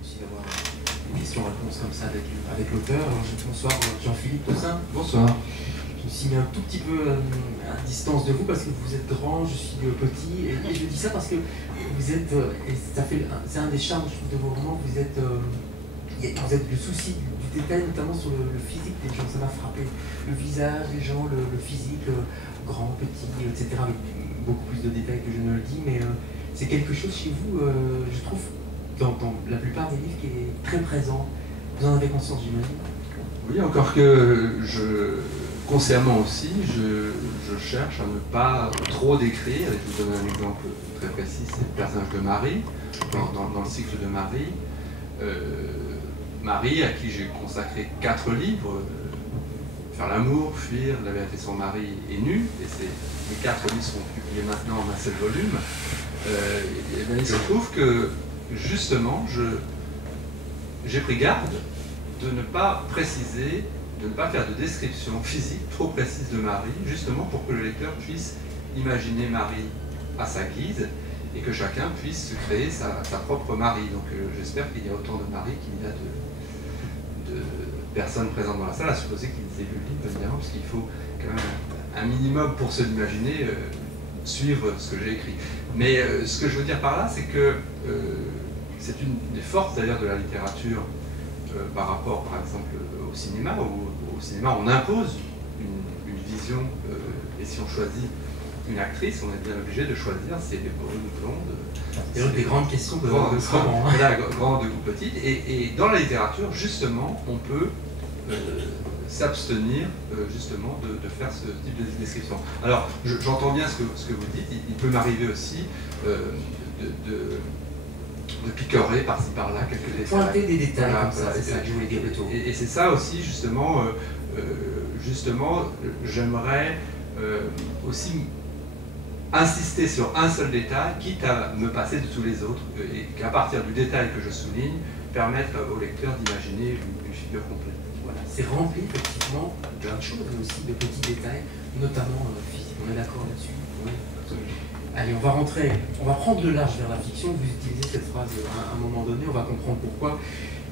aussi d'avoir des questions-réponses comme ça avec l'auteur. Bonsoir Jean-Philippe Tossin. Bonsoir. Je me suis mis un tout petit peu à distance de vous parce que vous êtes grand, je suis petit, et je dis ça parce que vous êtes, et c'est un des charmes je trouve, de vos romans, vous êtes le souci du détail, notamment sur le physique des gens, ça m'a frappé. Le visage des gens, le physique, grand, petit, etc., avec beaucoup plus de détails que je ne le dis, mais c'est quelque chose chez vous, je trouve, dans la plupart des livres, qui est très présent. Vous en avez conscience, j'imagine? Oui, encore que consciemment aussi, je cherche à ne pas trop décrire. Et je vous donne un exemple très précis, c'est le personnage de Marie, dans le cycle de Marie. Marie, à qui j'ai consacré 4 livres, Faire l'amour, Fuir, La vérité sans mari et Nu, et les 4 livres seront publiés maintenant en un seul volume. Et bien, il se trouve que, justement, j'ai pris garde de ne pas préciser, de ne pas faire de description physique trop précise de Marie, justement pour que le lecteur puisse imaginer Marie à sa guise et que chacun puisse se créer sa propre Marie. Donc j'espère qu'il y a autant de Marie qu'il y a de personnes présentes dans la salle, à supposer qu'ils aient lu le livre, évidemment, parce qu'il faut quand même un minimum pour se l'imaginer, suivre ce que j'ai écrit. Mais ce que je veux dire par là, c'est que c'est une des forces d'ailleurs de la littérature par rapport, par exemple, au cinéma, où au cinéma on impose une vision, et si on choisit une actrice, on est bien obligé de choisir si elle est brune ou blonde. C'est des grandes questions de grande ou petite. Et dans la littérature, justement, on peut s'abstenir justement de faire ce type de description. Alors, j'entends bien ce que vous dites, il peut m'arriver aussi de picorer par-ci par-là quelques détails. Pointer des détails, voilà, comme ça, c'est ça que je voulais dire plutôt. Et c'est ça aussi, justement, j'aimerais aussi insister sur un seul détail, quitte à me passer de tous les autres, et qu'à partir du détail que je souligne, permettre au lecteur d'imaginer une figure complète. Voilà, c'est rempli effectivement de plein de choses, mais aussi de petits détails, notamment physiques. On est d'accord là-dessus? Oui, absolument. Allez, on va prendre le large vers la fiction. Vous utilisez cette phrase à un moment donné, on va comprendre pourquoi.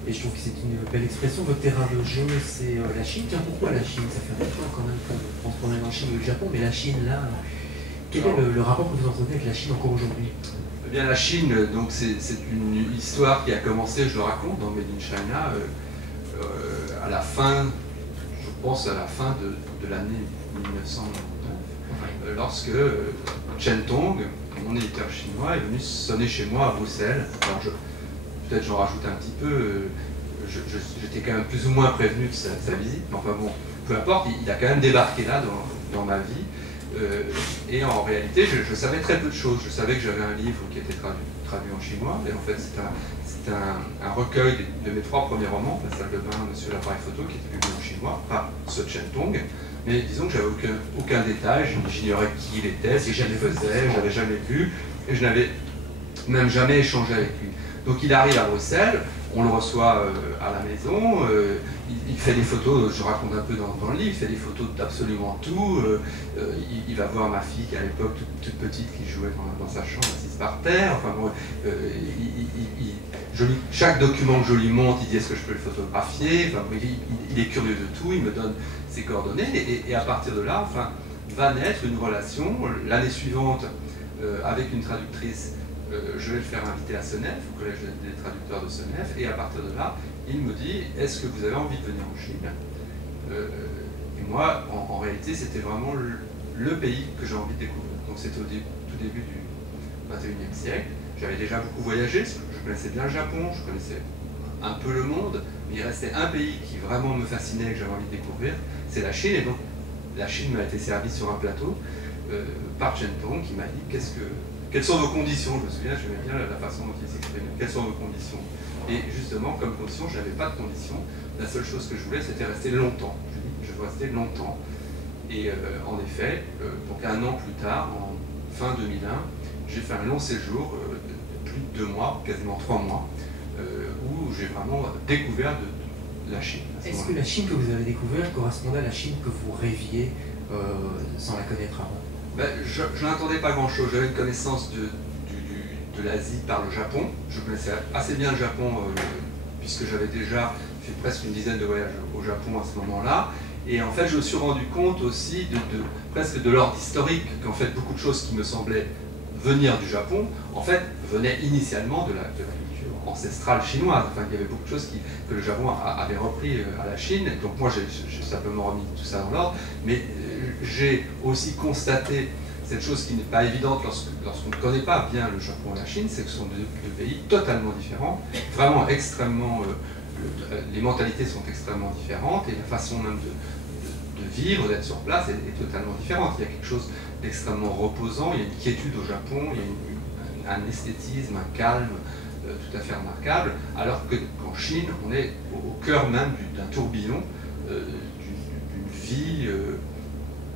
Et je trouve que c'est une belle expression. Votre terrain de jeu, c'est la Chine. Tiens, pourquoi la Chine? Ça fait longtemps quand même qu'on se promène en Chine ou au Japon, mais la Chine, là, quel est le rapport que vous entretenez avec la Chine encore aujourd'hui? Eh bien, la Chine, donc c'est une histoire qui a commencé, je le raconte, dans Made in China, à la fin, je pense à la fin de l'année 1999, lorsque Chen Tong, mon éditeur chinois, est venu sonner chez moi à Bruxelles. Alors peut-être j'en rajoute un petit peu, j'étais quand même plus ou moins prévenu de sa visite, mais enfin bon, peu importe, il a quand même débarqué là dans ma vie. Et en réalité, je savais très peu de choses. Je savais que j'avais un livre qui était traduit en chinois, et en fait c'est un recueil de mes 3 premiers romans, La salle de bain, Monsieur l'appareil photo, qui était publié en chinois, pas ce Chen Tong, mais disons que j'avais aucun détail, j'ignorais qui il était, ce qu'il faisait, je n'avais jamais vu, et je n'avais même jamais échangé avec lui. Donc il arrive à Bruxelles, on le reçoit à la maison, il fait des photos, je raconte un peu dans le livre, il fait des photos d'absolument tout, il va voir ma fille qui à l'époque toute petite qui jouait dans sa chambre assise par terre, enfin bon, chaque document que je lui montre, il dit est-ce que je peux le photographier, enfin, il est curieux de tout, il me donne ses coordonnées, et à partir de là, enfin, va naître une relation. L'année suivante, avec une traductrice, je vais le faire inviter à Senef, au collège des traducteurs de Senef, et à partir de là, il me dit « Est-ce que vous avez envie de venir en Chine ?» Et moi, en réalité, c'était vraiment le pays que j'ai envie de découvrir. Donc c'était au tout début du 21e siècle. J'avais déjà beaucoup voyagé, je connaissais bien le Japon, je connaissais un peu le monde, mais il restait un pays qui vraiment me fascinait, que j'avais envie de découvrir, c'est la Chine. Et donc la Chine m'a été servie sur un plateau par Chen Tong, qui m'a dit quelles sont vos conditions? Je me souviens, j'aimais bien la façon dont il s'exprimait. Quelles sont vos conditions? Et justement, comme condition, je n'avais pas de condition. La seule chose que je voulais, c'était rester longtemps. Je dis, je veux rester longtemps. Et en effet, donc 1 an plus tard, en fin 2001, j'ai fait un long séjour de plus de 2 mois, quasiment 3 mois, où j'ai vraiment découvert de la Chine. Est-ce que la Chine que vous avez découverte correspondait à la Chine que vous rêviez sans la connaître avant? Ben, je n'attendais pas grand-chose. J'avais une connaissance de de l'Asie par le Japon. Je connaissais assez bien le Japon puisque j'avais déjà fait presque une dizaine de voyages au Japon à ce moment-là. Et en fait, je me suis rendu compte aussi presque de l'ordre historique, qu'en fait, beaucoup de choses qui me semblaient venir du Japon, en fait, venaient initialement de la culture ancestrale chinoise. Enfin, il y avait beaucoup de choses que le Japon avait repris à la Chine. Donc moi, j'ai simplement remis tout ça dans l'ordre. Mais j'ai aussi constaté cette chose qui n'est pas évidente lorsqu'on ne connaît pas bien le Japon et la Chine, c'est que ce sont deux pays totalement différents, vraiment extrêmement... les mentalités sont extrêmement différentes et la façon même de vivre, d'être sur place est totalement différente. Il y a quelque chose d'extrêmement reposant, il y a une quiétude au Japon, il y a un esthétisme, un calme tout à fait remarquable, alors qu'en Chine, on est au cœur même d'un tourbillon, d'une vie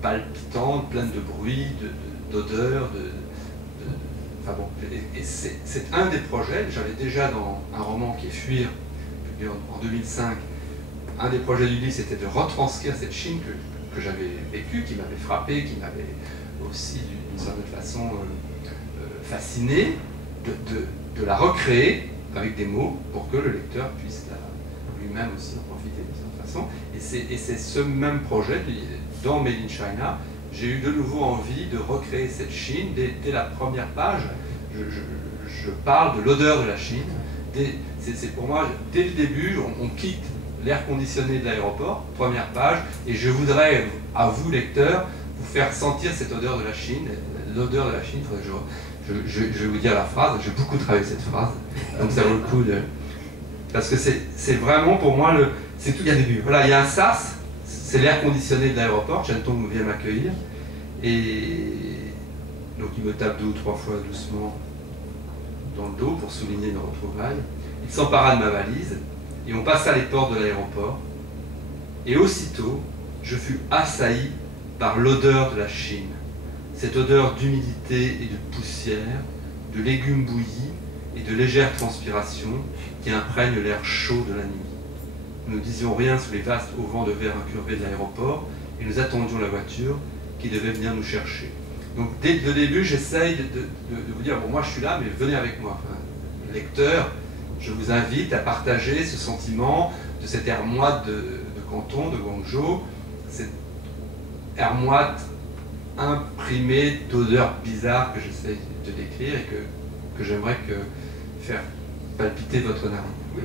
palpitante, pleine de bruit, d'odeurs, enfin bon, et c'est un des projets. J'avais déjà dans un roman qui est Fuir, publié en 2005, un des projets du livre, c'était de retranscrire cette Chine que j'avais vécue, qui m'avait frappé, qui m'avait aussi d'une certaine façon fasciné, de la recréer avec des mots pour que le lecteur puisse lui-même aussi en profiter de cette façon. Et c'est ce même projet, dans Made in China, j'ai eu de nouveau envie de recréer cette Chine. Dès la première page, je parle de l'odeur de la Chine. C'est pour moi, dès le début, on quitte l'air conditionné de l'aéroport, première page, et je voudrais, à vous lecteurs, vous faire sentir cette odeur de la Chine. L'odeur de la Chine, je vais vous dire la phrase, j'ai beaucoup travaillé cette phrase, donc ça vaut le coup de... Parce que c'est vraiment pour moi, c'est tout le début. Voilà, il y a un sas, c'est l'air conditionné de l'aéroport, Shenton vient m'accueillir, et donc il me tape 2 ou 3 fois doucement dans le dos pour souligner nos retrouvailles. Il s'empara de ma valise, et on passa les portes de l'aéroport, et aussitôt, je fus assailli par l'odeur de la Chine. Cette odeur d'humidité et de poussière, de légumes bouillis et de légère transpiration qui imprègne l'air chaud de la nuit. Nous ne disions rien sous les vastes auvents de verre incurvés de l'aéroport et nous attendions la voiture qui devait venir nous chercher. Donc dès le début, j'essaye de vous dire, bon moi je suis là, mais venez avec moi. Enfin, lecteur, je vous invite à partager ce sentiment de cette air moite de Canton, de Guangzhou, cette air moite imprimé d'odeurs bizarres que j'essaie de décrire et que j'aimerais faire palpiter votre narine. Oui,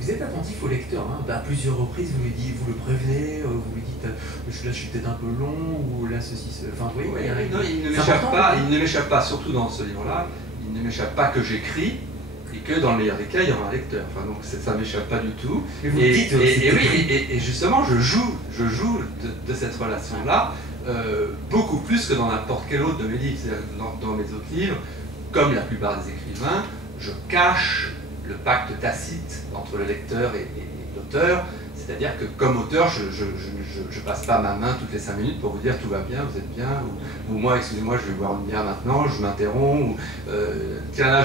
vous êtes attentif au lecteur, hein. À plusieurs reprises vous le prévenez, vous lui dites là je suis peut-être un peu long ou là ceci, enfin vous voyez, oui, non, il ne m'échappe pas, surtout dans ce livre-là, il ne m'échappe pas que j'écris et que dans le meilleur des cas il y aura un lecteur. Enfin, donc ça ne m'échappe pas du tout. Et justement je joue de cette relation-là. Beaucoup plus que dans n'importe quel autre de mes livres. C'est-à-dire dans mes autres livres, comme la plupart des écrivains, je cache le pacte tacite entre le lecteur et l'auteur. C'est-à-dire que comme auteur, je ne passe pas ma main toutes les 5 minutes pour vous dire tout va bien, vous êtes bien, ou moi, excusez-moi, je vais boire une bière maintenant, je m'interromps, ou tiens là,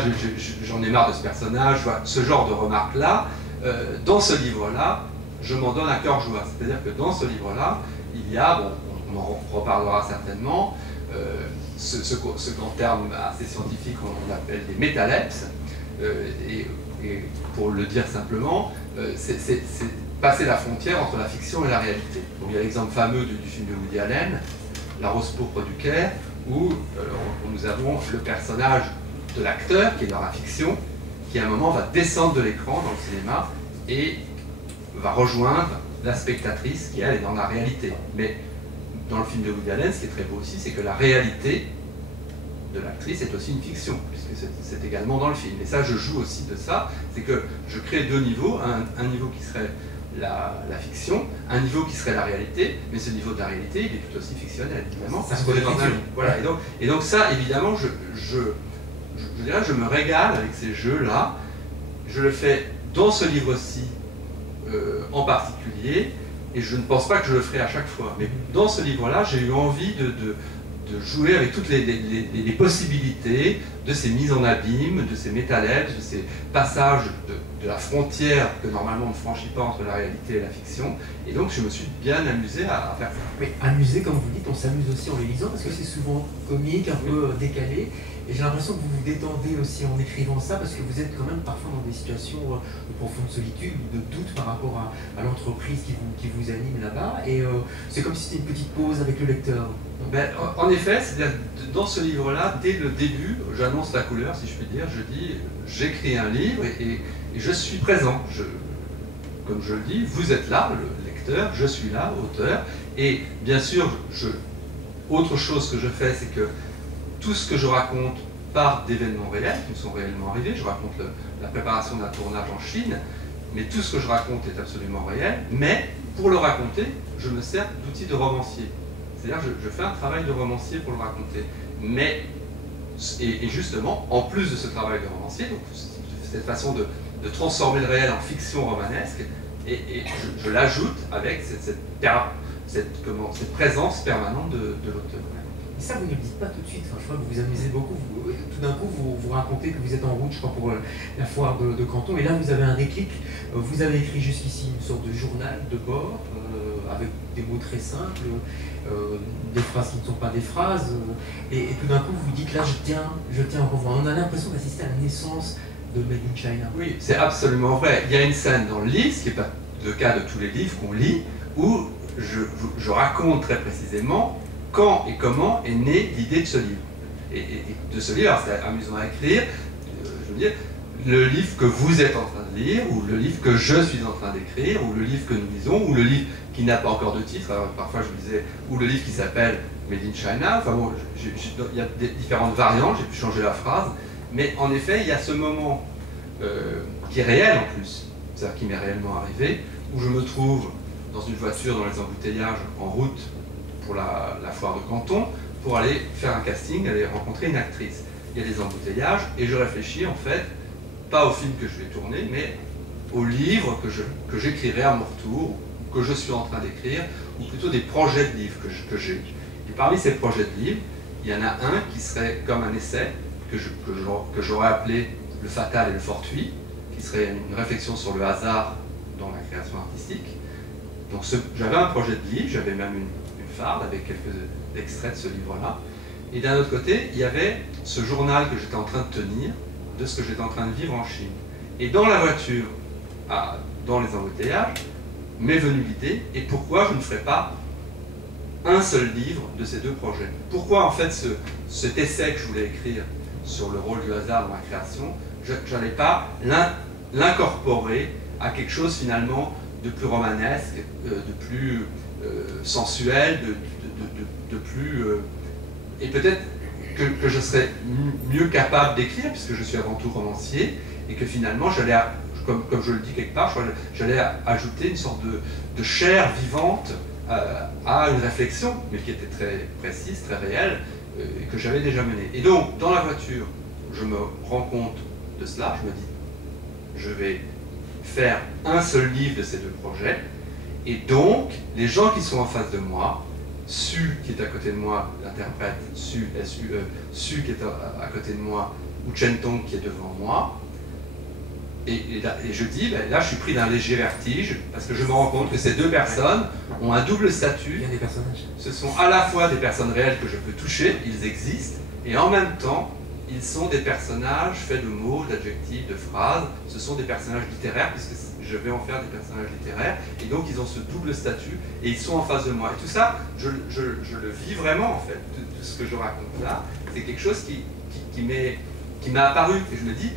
j'en ai marre de ce personnage, voilà, ce genre de remarques-là. Dans ce livre-là, je m'en donne à cœur joie. C'est-à-dire que dans ce livre-là, il y a, bon, on en reparlera certainement, ce grand terme assez scientifique qu'on appelle des métalepses, et pour le dire simplement, c'est passer la frontière entre la fiction et la réalité. Donc, il y a l'exemple fameux du film de Woody Allen, La Rose pourpre du Caire, où nous avons le personnage de l'acteur, qui est dans la fiction, qui à un moment va descendre de l'écran dans le cinéma et va rejoindre la spectatrice qui elle est dans la réalité. Mais dans le film de Woody Allen, ce qui est très beau aussi, c'est que la réalité de l'actrice est aussi une fiction, puisque c'est également dans le film. Et ça, je joue aussi de ça, c'est que je crée 2 niveaux, un niveau qui serait la fiction, un niveau qui serait la réalité, mais ce niveau de la réalité, il est tout aussi fictionnel, évidemment, parce qu'on est dans un... Voilà, et donc ça, évidemment, je dirais, je me régale avec ces jeux-là. Je le fais dans ce livre-ci en particulier, et je ne pense pas que je le ferai à chaque fois. Mais dans ce livre-là, j'ai eu envie de jouer avec toutes les possibilités de ces mises en abîme, de ces métalepses, de ces passages de la frontière que normalement on ne franchit pas entre la réalité et la fiction. Et donc je me suis bien amusé à faire ça. Mais amusé, comme vous dites, on s'amuse aussi en les lisant parce que c'est souvent comique, un peu décalé. Et j'ai l'impression que vous vous détendez aussi en écrivant ça, parce que vous êtes quand même parfois dans des situations de profonde solitude, de doute par rapport à l'entreprise qui vous anime là-bas. Et c'est comme si c'était une petite pause avec le lecteur. Ben, en effet, c'est-à-dire dans ce livre-là, dès le début, j'annonce la couleur, si je puis dire, je dis, j'écris un livre et je suis présent. Comme je le dis, vous êtes là, le lecteur, je suis là, auteur, et bien sûr, autre chose que je fais, c'est que tout ce que je raconte part d'événements réels qui me sont réellement arrivés. Je raconte la préparation d'un tournage en Chine, mais tout ce que je raconte est absolument réel. Mais pour le raconter, je me sers d'outils de romancier. C'est-à-dire que je fais un travail de romancier pour le raconter. Mais, et justement, en plus de ce travail de romancier, donc cette façon de transformer le réel en fiction romanesque, et je l'ajoute avec cette présence permanente de l'auteur. Et ça, vous ne le dites pas tout de suite. Enfin, je crois que vous vous amusez beaucoup. Tout d'un coup, vous racontez que vous êtes en route, je crois, pour la foire de Canton. Et là, vous avez un déclic. Vous avez écrit jusqu'ici une sorte de journal de bord, avec des mots très simples, des phrases qui ne sont pas des phrases. Et tout d'un coup, vous dites, là, je tiens à revoir. On a l'impression d'assister à la naissance de Made in China. Oui, c'est absolument vrai. Il y a une scène dans le livre, ce qui n'est pas le cas de tous les livres qu'on lit, où je raconte très précisément quand et comment est née l'idée de ce livre. Et de ce livre, alors c'est amusant à écrire, je veux dire, le livre que vous êtes en train de lire, ou le livre que je suis en train d'écrire, ou le livre que nous lisons, ou le livre qui n'a pas encore de titre, alors parfois je me disais, ou le livre qui s'appelle Made in China, enfin bon, il y a différentes variantes, j'ai pu changer la phrase, mais en effet, il y a ce moment qui est réel en plus, c'est-à-dire qui m'est réellement arrivé, où je me trouve dans une voiture dans les embouteillages en route pour la foire de Canton, pour aller faire un casting, aller rencontrer une actrice. Il y a des embouteillages, et je réfléchis en fait, pas au film que je vais tourner, mais au livre que j'écrirai à mon retour, ou que je suis en train d'écrire, ou plutôt des projets de livres que j'ai. Et parmi ces projets de livres, il y en a un qui serait comme un essai, que j'aurais appelé Le fatal et le fortuit, qui serait une réflexion sur le hasard dans la création artistique. Donc j'avais un projet de livre, j'avais même une farde avec quelques extraits de ce livre-là. Et d'un autre côté, il y avait ce journal que j'étais en train de tenir, de ce que j'étais en train de vivre en Chine. Et dans la voiture, dans les embouteillages, m'est venue l'idée, et pourquoi je ne ferais pas un seul livre de ces deux projets? Pourquoi en fait cet essai que je voulais écrire sur le rôle du hasard dans la création, je n'allais pas l'incorporer à quelque chose finalement de plus romanesque, de plus sensuel, de plus... et peut-être que je serais mieux capable d'écrire, puisque je suis avant tout romancier, et que finalement, comme je le dis quelque part, j'allais ajouter une sorte de chair vivante à une réflexion, mais qui était très précise, très réelle, que j'avais déjà menée. Et donc, dans la voiture, je me rends compte de cela, je me dis, je vais faire un seul livre de ces deux projets, et donc, les gens qui sont en face de moi, Su qui est à côté de moi, l'interprète, Su, S-U-E, Su qui est à côté de moi, ou Chen Tong qui est devant moi, et je dis, ben, là je suis pris d'un léger vertige, parce que je me rends compte que ces deux personnes ont un double statut. Il y a des personnages. Ce sont à la fois des personnes réelles que je peux toucher, ils existent, et en même temps, ils sont des personnages faits de mots, d'adjectifs, de phrases. Ce sont des personnages littéraires, puisque je vais en faire des personnages littéraires, et donc ils ont ce double statut, et ils sont en face de moi. Et tout ça, je le vis vraiment, en fait, de ce que je raconte là. C'est quelque chose qui m'est apparu, et je me dis,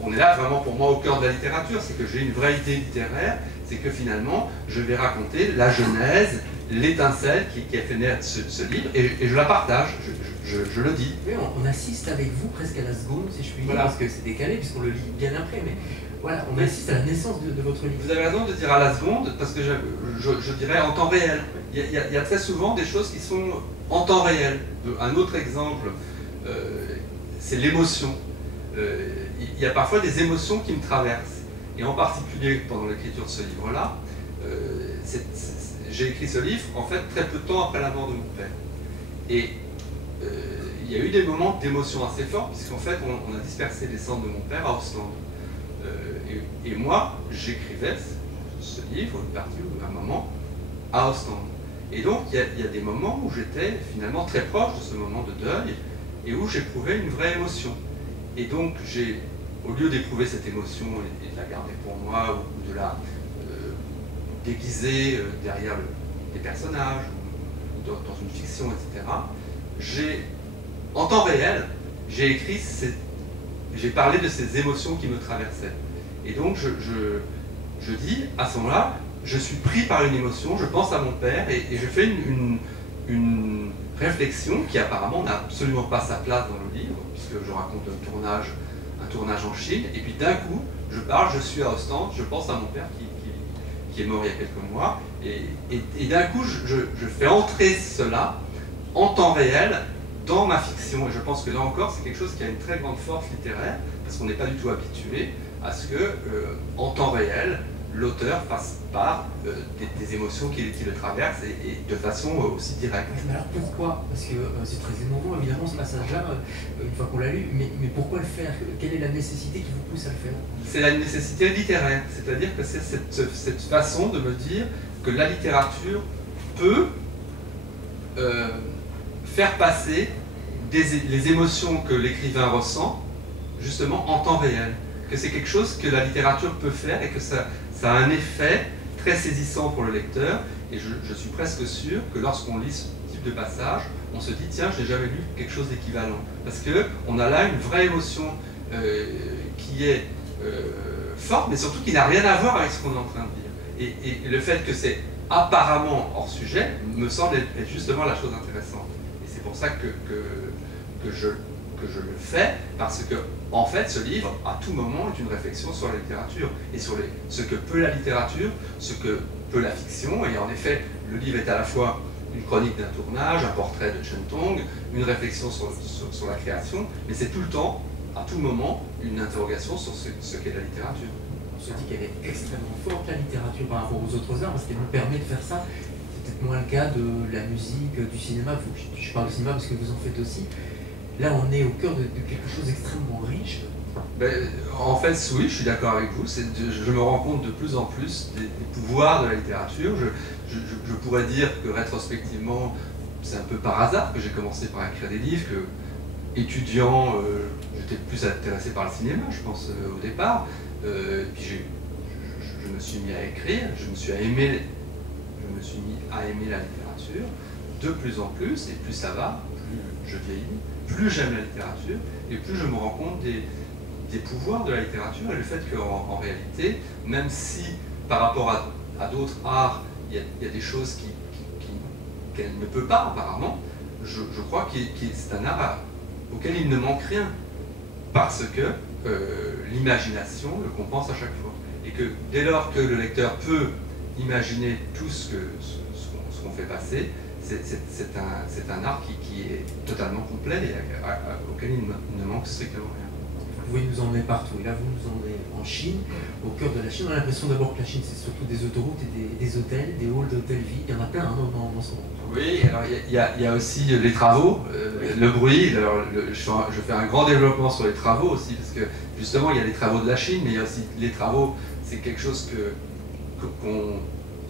on est là vraiment pour moi au cœur de la littérature, c'est que j'ai une vraie idée littéraire, c'est que finalement, je vais raconter la genèse, l'étincelle qui a fait naître ce livre, et je la partage, je le dis. Oui, on assiste avec vous presque à la seconde, si je puis dire, parce que c'est décalé, puisqu'on le lit bien après, mais voilà, on assiste à la naissance de votre livre. Vous avez raison de dire à la seconde, parce que je dirais en temps réel. Il y a très souvent des choses qui sont en temps réel. Un autre exemple, c'est l'émotion. Il y a parfois des émotions qui me traversent. Et en particulier, pendant l'écriture de ce livre-là, j'ai écrit ce livre, en fait, très peu de temps après la mort de mon père. Et il y a eu des moments d'émotion assez forts, puisqu'en fait, on a dispersé les cendres de mon père à Ostende. Et moi, j'écrivais ce livre, une partie ou un moment, à Ostende. Et donc, il y a des moments où j'étais finalement très proche de ce moment de deuil, et où j'éprouvais une vraie émotion. Et donc, au lieu d'éprouver cette émotion et de la garder pour moi, ou de la déguiser derrière des personnages, ou dans une fiction, etc., en temps réel, j'ai parlé de ces émotions qui me traversaient. Et donc, je dis, à ce moment-là, je suis pris par une émotion, je pense à mon père, et je fais une réflexion qui apparemment n'a absolument pas sa place dans le livre, puisque je raconte un tournage en Chine, et puis d'un coup, je suis à Ostende, je pense à mon père qui est mort il y a quelques mois, et d'un coup, je fais entrer cela en temps réel dans ma fiction, et je pense que là encore, c'est quelque chose qui a une très grande force littéraire, parce qu'on n'est pas du tout habitué à ce que, en temps réel, l'auteur fasse part des émotions qui le traversent et de façon aussi directe. Mais alors pourquoi? Parce que c'est très émouvant évidemment ce passage-là, une fois qu'on l'a lu, mais pourquoi le faire? Quelle est la nécessité qui vous pousse à le faire? C'est la nécessité littéraire, c'est-à-dire que c'est cette façon de me dire que la littérature peut faire passer les émotions que l'écrivain ressent justement en temps réel. Que c'est quelque chose que la littérature peut faire et que ça a un effet très saisissant pour le lecteur. Et je suis presque sûr que lorsqu'on lit ce type de passage, on se dit tiens, je n'ai jamais lu quelque chose d'équivalent. Parce qu'on a là une vraie émotion qui est forte, mais surtout qui n'a rien à voir avec ce qu'on est en train de dire. Et le fait que c'est apparemment hors sujet me semble être justement la chose intéressante. Et c'est pour ça que je le fais, parce que en fait, ce livre, à tout moment, est une réflexion sur la littérature et sur ce que peut la littérature, ce que peut la fiction. Et en effet, le livre est à la fois une chronique d'un tournage, un portrait de Chen Tong, une réflexion sur la création, mais c'est tout le temps, à tout moment, une interrogation sur ce qu'est la littérature. On se dit qu'elle est extrêmement forte, la littérature, par rapport aux autres arts, parce qu'elle nous permet de faire ça. C'est peut-être moins le cas de la musique, du cinéma. Je parle du cinéma parce que vous en faites aussi. Là, on est au cœur de quelque chose d'extrêmement riche. En fait, oui, je suis d'accord avec vous. Je me rends compte de plus en plus des pouvoirs de la littérature. Je pourrais dire que rétrospectivement, c'est un peu par hasard que j'ai commencé par écrire des livres, que étudiant, j'étais plus intéressé par le cinéma, je pense, au départ. Puis je me suis mis à écrire, je me suis mis à aimer la littérature de plus en plus, et plus ça va, plus je vieillis, plus j'aime la littérature, et plus je me rends compte des pouvoirs de la littérature, et le fait qu'en réalité, même si par rapport à d'autres arts, il y a des choses qu'elle ne peut pas apparemment, je crois que c'est un art auquel il ne manque rien, parce que l'imagination le compense à chaque fois. Et que dès lors que le lecteur peut imaginer tout ce qu'on fait passer, c'est un art qui est totalement complet et auquel il ne manque strictement rien. Vous pouvez nous emmener partout. Et là, vous nous emmenez en Chine, au cœur de la Chine. On a l'impression d'abord que la Chine, c'est surtout des autoroutes et des hôtels, des halls d'hôtel-vie. Il y en a plein dans ce monde. Oui, alors il y a aussi les travaux, le bruit. Alors, je fais un grand développement sur les travaux aussi, parce que justement, il y a les travaux de la Chine, mais il y a aussi les travaux. C'est quelque chose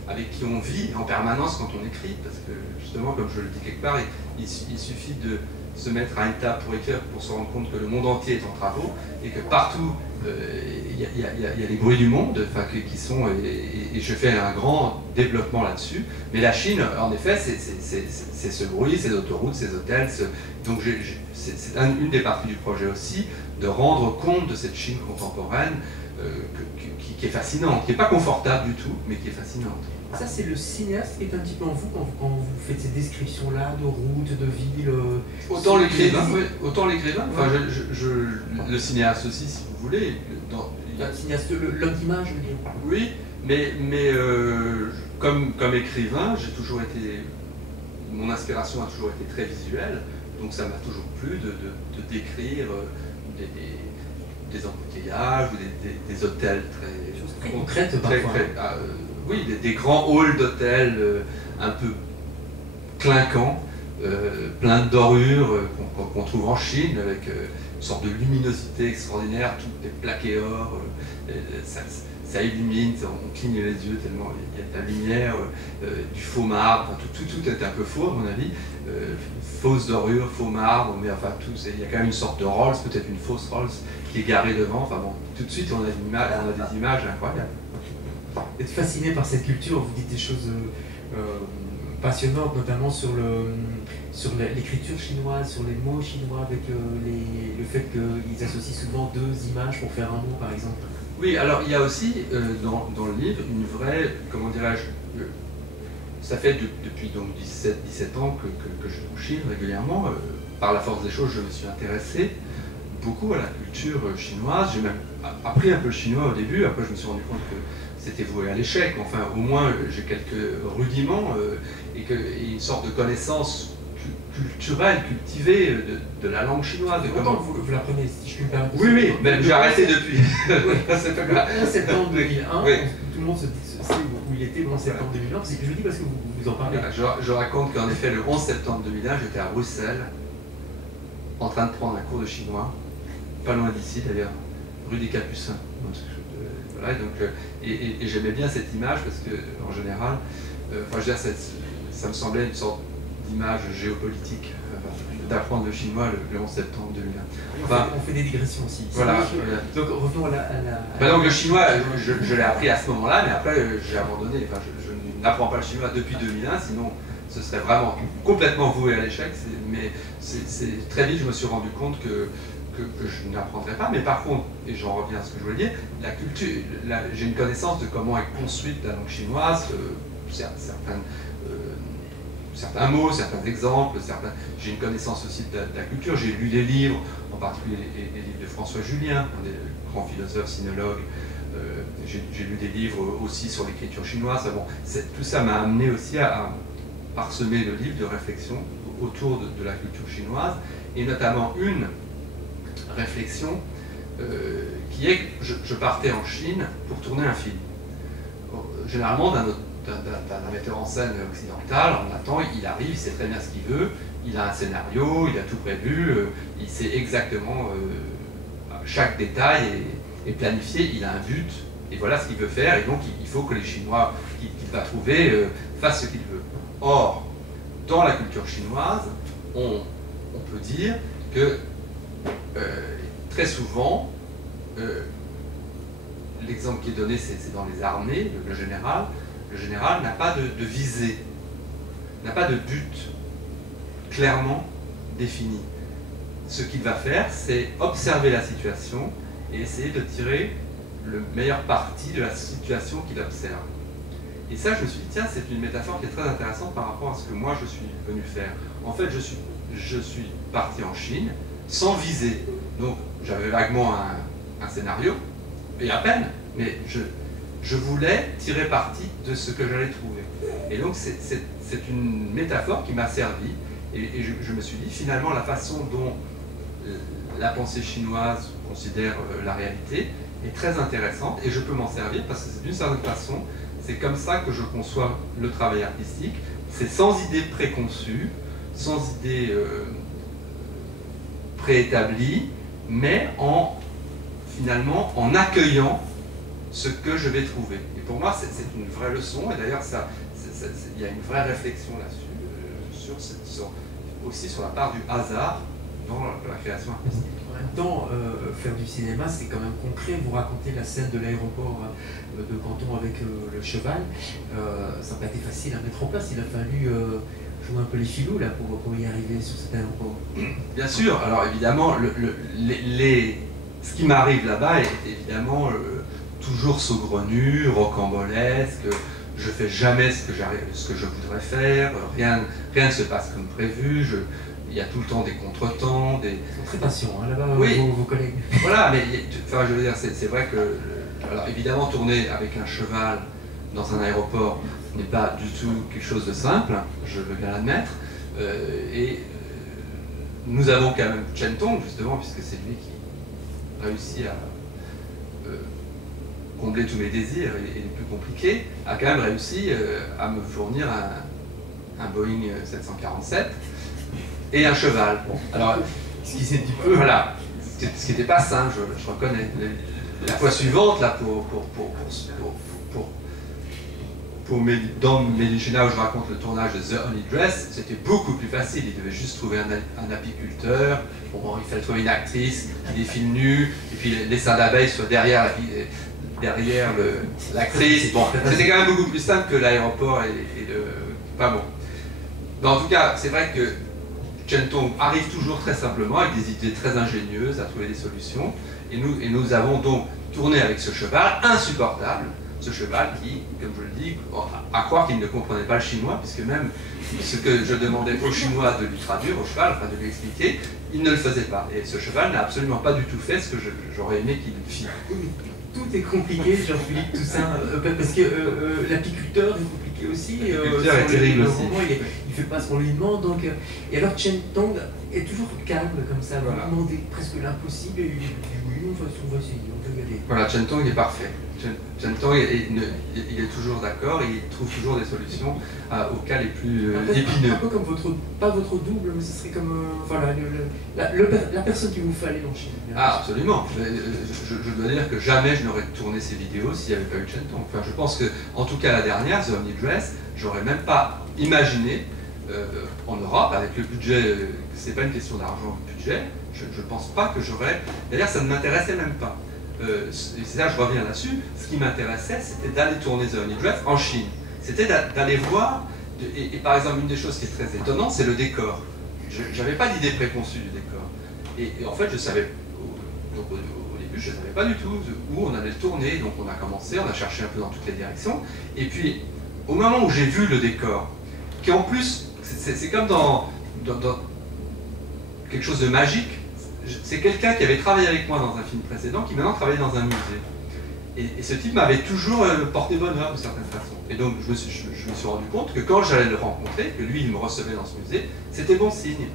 avec qui on vit en permanence quand on écrit, parce que justement, comme je le dis quelque part, il suffit de se mettre à un état pour écrire pour se rendre compte que le monde entier est en travaux et que partout il y a les bruits du monde qui sont, et je fais un grand développement là-dessus. Mais la Chine, en effet, c'est ce bruit, ces autoroutes, ces hôtels. Donc c'est une des parties du projet aussi, de rendre compte de cette Chine contemporaine qui est fascinante, qui n'est pas confortable du tout, mais qui est fascinante. Ça, c'est le cinéaste qui est un petit peu en vous quand vous faites ces descriptions-là de routes, de villes. Autant l'écrivain, enfin, le cinéaste aussi, si vous voulez. Le cinéaste, l'homme d'image, je veux dire. Oui, mais comme écrivain, j'ai toujours été. Mon inspiration a toujours été très visuelle, donc ça m'a toujours plu de décrire des embouteillages ou des hôtels très concrètes parfois. Oui, des grands halls d'hôtels un peu clinquants, plein de dorures qu'on trouve en Chine, avec une sorte de luminosité extraordinaire, tout est plaqué or. ça illumine, on cligne les yeux tellement il y a de la lumière, du faux marbre, enfin, tout est un peu faux à mon avis, fausse dorure, faux marbre, mais enfin tout, il y a quand même une sorte de Rolls, peut-être une fausse Rolls qui est garée devant, enfin bon, tout de suite on a des images incroyables. Vous êtes fasciné par cette culture, vous dites des choses passionnantes, notamment sur l'écriture chinoise, sur les mots chinois, avec le fait qu'ils associent souvent deux images pour faire un mot, par exemple. Oui, alors il y a aussi dans le livre une vraie, comment dirais-je, ça fait depuis donc 17 ans que je joue Chine régulièrement. Par la force des choses, je me suis intéressé beaucoup à la culture chinoise. J'ai même appris un peu le chinois au début, après je me suis rendu compte que c'était voué à l'échec. Enfin, au moins j'ai quelques rudiments et une sorte de connaissance culturelle, cultivée de la langue chinoise. Comment vous l'apprenez, si je puis me permettre? Oui, mais j'ai arrêté depuis. C'est pas grave. En septembre 2001, oui. tout le monde sait où il était le 11 septembre 2001. Je le dis parce que vous en parlez. Je raconte qu'en effet, le 11 septembre 2001, j'étais à Bruxelles, en train de prendre un cours de chinois, pas loin d'ici d'ailleurs, rue des Capucins. Voilà, donc, et j'aimais bien cette image parce que, en général, enfin, je veux dire, ça me semblait une sorte d'image géopolitique d'apprendre le chinois le 11 septembre 2001. Enfin, on fait des digressions aussi. Voilà. Donc revenons à la... donc le chinois, je l'ai appris à ce moment-là, mais après j'ai abandonné. Enfin, je n'apprends pas le chinois depuis 2001, sinon ce serait vraiment complètement voué à l'échec. Mais très vite, je me suis rendu compte que je n'apprendrais pas. Mais par contre, et j'en reviens à ce que je voulais dire, la culture, j'ai une connaissance de comment est construite la langue chinoise, certains mots, certains exemples, j'ai une connaissance aussi de la culture. J'ai lu des livres, en particulier les livres de François Julien, un des grands philosophes, sinologues. J'ai lu des livres aussi sur l'écriture chinoise. Bon, tout ça m'a amené aussi à parsemer le livre de réflexion autour de la culture chinoise, et notamment une réflexion qui est que je partais en Chine pour tourner un film. Généralement, d'un metteur en scène occidental, on attend, il arrive, il sait très bien ce qu'il veut, il a un scénario, il a tout prévu, il sait exactement chaque détail est planifié, il a un but, et voilà ce qu'il veut faire, et donc il faut que les Chinois qu'il va trouver fassent ce qu'il veut. Or, dans la culture chinoise, on peut dire que très souvent, l'exemple qui est donné, c'est dans les armées, le général n'a pas de visée, n'a pas de but clairement défini. Ce qu'il va faire, c'est observer la situation et essayer de tirer le meilleur parti de la situation qu'il observe. Et ça, je me suis dit, tiens, c'est une métaphore qui est très intéressante par rapport à ce que moi je suis venu faire. En fait, je suis parti en Chine sans visée. Donc, j'avais vaguement un scénario, et à peine, mais je voulais tirer parti de ce que j'allais trouver. Et donc, c'est une métaphore qui m'a servi, et je me suis dit, finalement, la façon dont la pensée chinoise considère la réalité est très intéressante, et je peux m'en servir parce que c'est d'une certaine façon, c'est comme ça que je conçois le travail artistique. C'est sans idée préconçue, sans idée préétablie, mais finalement en accueillant ce que je vais trouver. Et pour moi, c'est une vraie leçon, et d'ailleurs, il y a une vraie réflexion là-dessus, aussi sur la part du hasard dans la création artistique. En même temps, faire du cinéma, c'est quand même concret. Vous racontez la scène de l'aéroport de Canton avec le cheval. Ça n'a pas été facile à mettre en place. Il a fallu jouer un peu les filous là, pour y arriver sur cet aéroport. Bien sûr. Alors évidemment, ce qui m'arrive là-bas est évidemment toujours saugrenu, rocambolesque. Je fais jamais ce que je voudrais faire. Rien ne se passe comme prévu. Il y a tout le temps des contretemps. Ils sont très patients, hein, là-bas, oui. vos collègues. Voilà, mais enfin, je veux dire, c'est vrai que, alors évidemment, tourner avec un cheval dans un aéroport n'est pas du tout quelque chose de simple, je veux bien l'admettre. Nous avons quand même Chen Tong, justement, puisque c'est lui qui réussit à combler tous mes désirs et les plus compliqués, a quand même réussi à me fournir un Boeing 747. Et un cheval. Bon, alors, ce qui s'est dit peu. Voilà, ce qui n'était pas simple, je reconnais. la fois suivante, là, dans Medicina, où je raconte le tournage de The Honey Dress, c'était beaucoup plus facile. Il devait juste trouver un apiculteur. Bon, il fallait trouver une actrice qui défile nue, et puis les seins d'abeilles soient derrière l'actrice. Bon, c'était quand même beaucoup plus simple que l'aéroport et le... Pas bon. Mais en tout cas, c'est vrai que Chen Tong arrive toujours très simplement, avec des idées très ingénieuses, à trouver des solutions. Et nous avons donc tourné avec ce cheval insupportable, ce cheval qui, comme je le dis, à croire qu'il ne comprenait pas le chinois, puisque même ce que je demandais au chinois de lui traduire, au cheval, enfin de lui expliquer, il ne le faisait pas. Et ce cheval n'a absolument pas du tout fait ce que j'aurais aimé qu'il fît. Tout est compliqué, Jean-Philippe Toussaint, parce que l'apiculteur est compliqué aussi. L'apiculteur est terrible aussi. Il fait pas ce qu'on lui demande. Donc, et alors Chen Tong est toujours calme comme ça, voilà. Vous demandez presque l'impossible et il dit oui, on va essayer, on peut y aller. Voilà, Chen Tong est parfait. Chen Tong, il est toujours d'accord, il trouve toujours des solutions aux cas les plus épineux. Un peu comme pas votre double, mais ce serait comme voilà, la personne qu'il vous fallait dans Chine. Ah, absolument. Je dois dire que jamais je n'aurais tourné ces vidéos s'il n'y avait pas eu Chen Tong. Enfin, je pense que, en tout cas la dernière, The Honey Dress, j'aurais même pas imaginé en Europe, avec le budget, c'est pas une question d'argent, de budget, je ne pense pas que j'aurais... D'ailleurs, ça ne m'intéressait même pas. C'est là, je reviens là-dessus, ce qui m'intéressait, c'était d'aller tourner The Honey Dress en Chine. C'était d'aller voir, et par exemple, une des choses qui est très étonnante, c'est le décor. Je n'avais pas d'idée préconçue du décor. Et en fait, je savais, au début, je ne savais pas du tout où on allait le tourner, donc on a commencé, on a cherché un peu dans toutes les directions, et puis, au moment où j'ai vu le décor, qui en plus, c'est comme dans quelque chose de magique. C'est quelqu'un qui avait travaillé avec moi dans un film précédent, qui maintenant travaillait dans un musée. Et ce type m'avait toujours porté bonheur de certaine façon. Et donc je me suis rendu compte que quand j'allais le rencontrer, que lui il me recevait dans ce musée, c'était bon signe.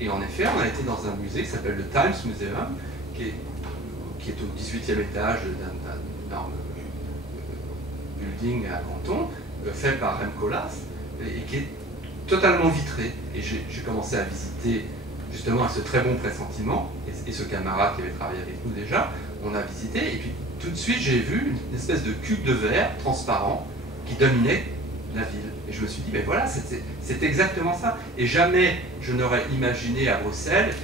Et en effet, on a été dans un musée qui s'appelle le Times Museum, qui est au 18e étage d'un énorme building à Canton, fait par Rem Koolhaas, et qui est totalement vitré. Et j'ai commencé à visiter justement avec ce très bon pressentiment, et ce camarade qui avait travaillé avec nous déjà, on a visité, et puis tout de suite j'ai vu une espèce de cube de verre transparent qui dominait la ville. Et je me suis dit, mais voilà, c'est exactement ça. Et jamais je n'aurais imaginé à Bruxelles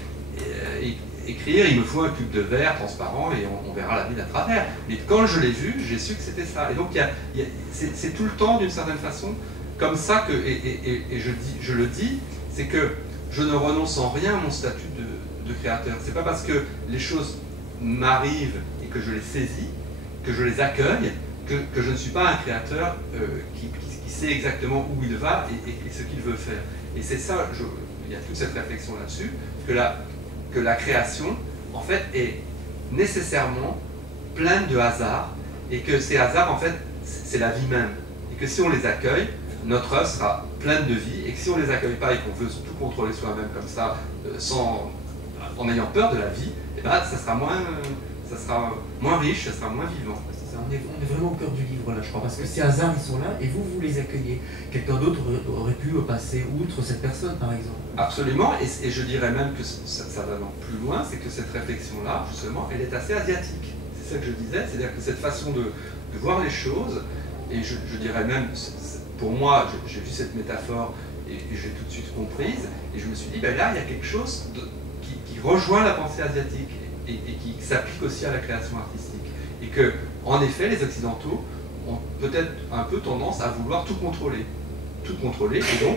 écrire, il me faut un cube de verre transparent et on verra la ville à travers. Mais quand je l'ai vu, j'ai su que c'était ça. Et donc c'est tout le temps, d'une certaine façon, comme ça que, et je le dis, c'est que je ne renonce en rien à mon statut de créateur. C'est pas parce que les choses m'arrivent et que je les saisis, que je les accueille, que je ne suis pas un créateur qui sait exactement où il va et ce qu'il veut faire. Et c'est ça, il y a toute cette réflexion là-dessus, que la création, en fait, est nécessairement pleine de hasards, et que ces hasards, en fait, c'est la vie même. Et que si on les accueille, notre œuvre sera pleine de vie, et que si on ne les accueille pas et qu'on veut tout contrôler soi-même comme ça, en ayant peur de la vie, eh ben, ça sera moins riche, ça sera moins vivant. On est vraiment au cœur du livre là, je crois, parce que ces hasards ils sont là et vous les accueillez. Quelqu'un d'autre aurait pu passer outre cette personne par exemple. Absolument, et je dirais même que ça va donc plus loin, c'est que cette réflexion-là, justement, elle est assez asiatique. C'est ça que je disais, c'est-à-dire que cette façon de voir les choses, et je dirais même, pour moi, j'ai vu cette métaphore et j'ai tout de suite comprise, et je me suis dit, ben là, il y a quelque chose qui rejoint la pensée asiatique et qui s'applique aussi à la création artistique. Et que, en effet, les Occidentaux ont peut-être un peu tendance à vouloir tout contrôler. Tout contrôler, et donc,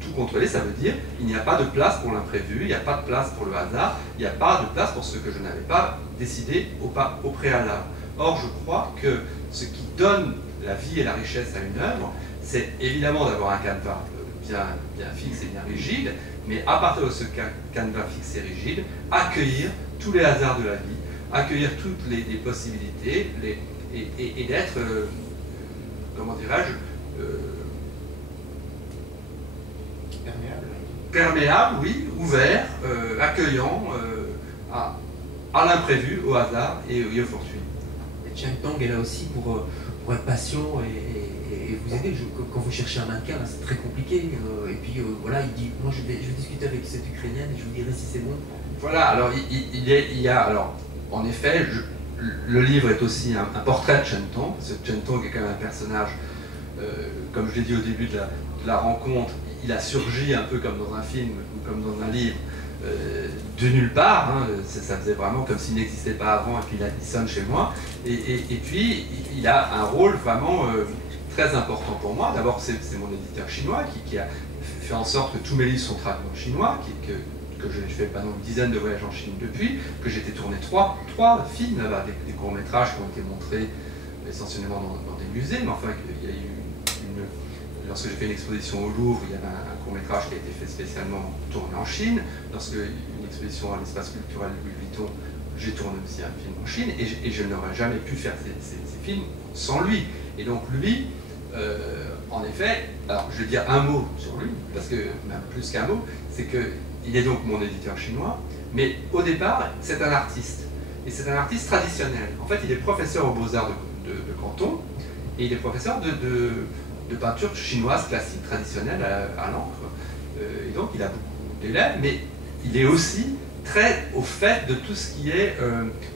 tout contrôler, ça veut dire il n'y a pas de place pour l'imprévu, il n'y a pas de place pour le hasard, il n'y a pas de place pour ce que je n'avais pas décidé au préalable. Or, je crois que ce qui donne la vie et la richesse à une œuvre, c'est évidemment d'avoir un canevas bien fixe et bien rigide, mais à partir de ce canevas fixe et rigide, accueillir tous les hasards de la vie, accueillir toutes les possibilités et d'être, comment dirais-je, perméable, oui, ouvert, accueillant à l'imprévu, au hasard et aux fortunes. Chen Tong est là aussi pour être patient et vous aider. Quand vous cherchez un mannequin, c'est très compliqué. Et puis voilà, il dit, moi je vais discuter avec cette Ukrainienne et je vous dirai si c'est bon. Voilà, alors il y a, alors en effet, le livre est aussi un portrait de Chen Tong, parce que Chen Tong est quand même un personnage, comme je l'ai dit au début de la rencontre, il a surgi un peu comme dans un film ou comme dans un livre, de nulle part, hein, ça faisait vraiment comme s'il n'existait pas avant, et puis il sonne chez moi, et puis il a un rôle vraiment très important pour moi. D'abord, c'est mon éditeur chinois qui a fait en sorte que tous mes livres sont traduits en chinois, que j'ai fait pendant une dizaine de voyages en Chine depuis, que j'ai été tourné trois films là-bas, des courts-métrages qui ont été montrés essentiellement dans des musées, mais enfin, il y a eu lorsque j'ai fait une exposition au Louvre, il y avait un court-métrage qui a été fait spécialement tourné en Chine. Lorsque une exposition à l'espace culturel Louis Vuitton, j'ai tourné aussi un film en Chine, et je n'aurais jamais pu faire ces films sans lui. Et donc lui, en effet, alors je vais dire un mot sur lui, parce que même plus qu'un mot, c'est qu'il est donc mon éditeur chinois, mais au départ, c'est un artiste. Et c'est un artiste traditionnel. En fait, il est professeur aux Beaux-Arts de Canton, et il est professeur de peinture chinoise classique, traditionnelle à l'encre. Et donc il a beaucoup d'élèves, mais il est aussi très au fait de tout ce qui est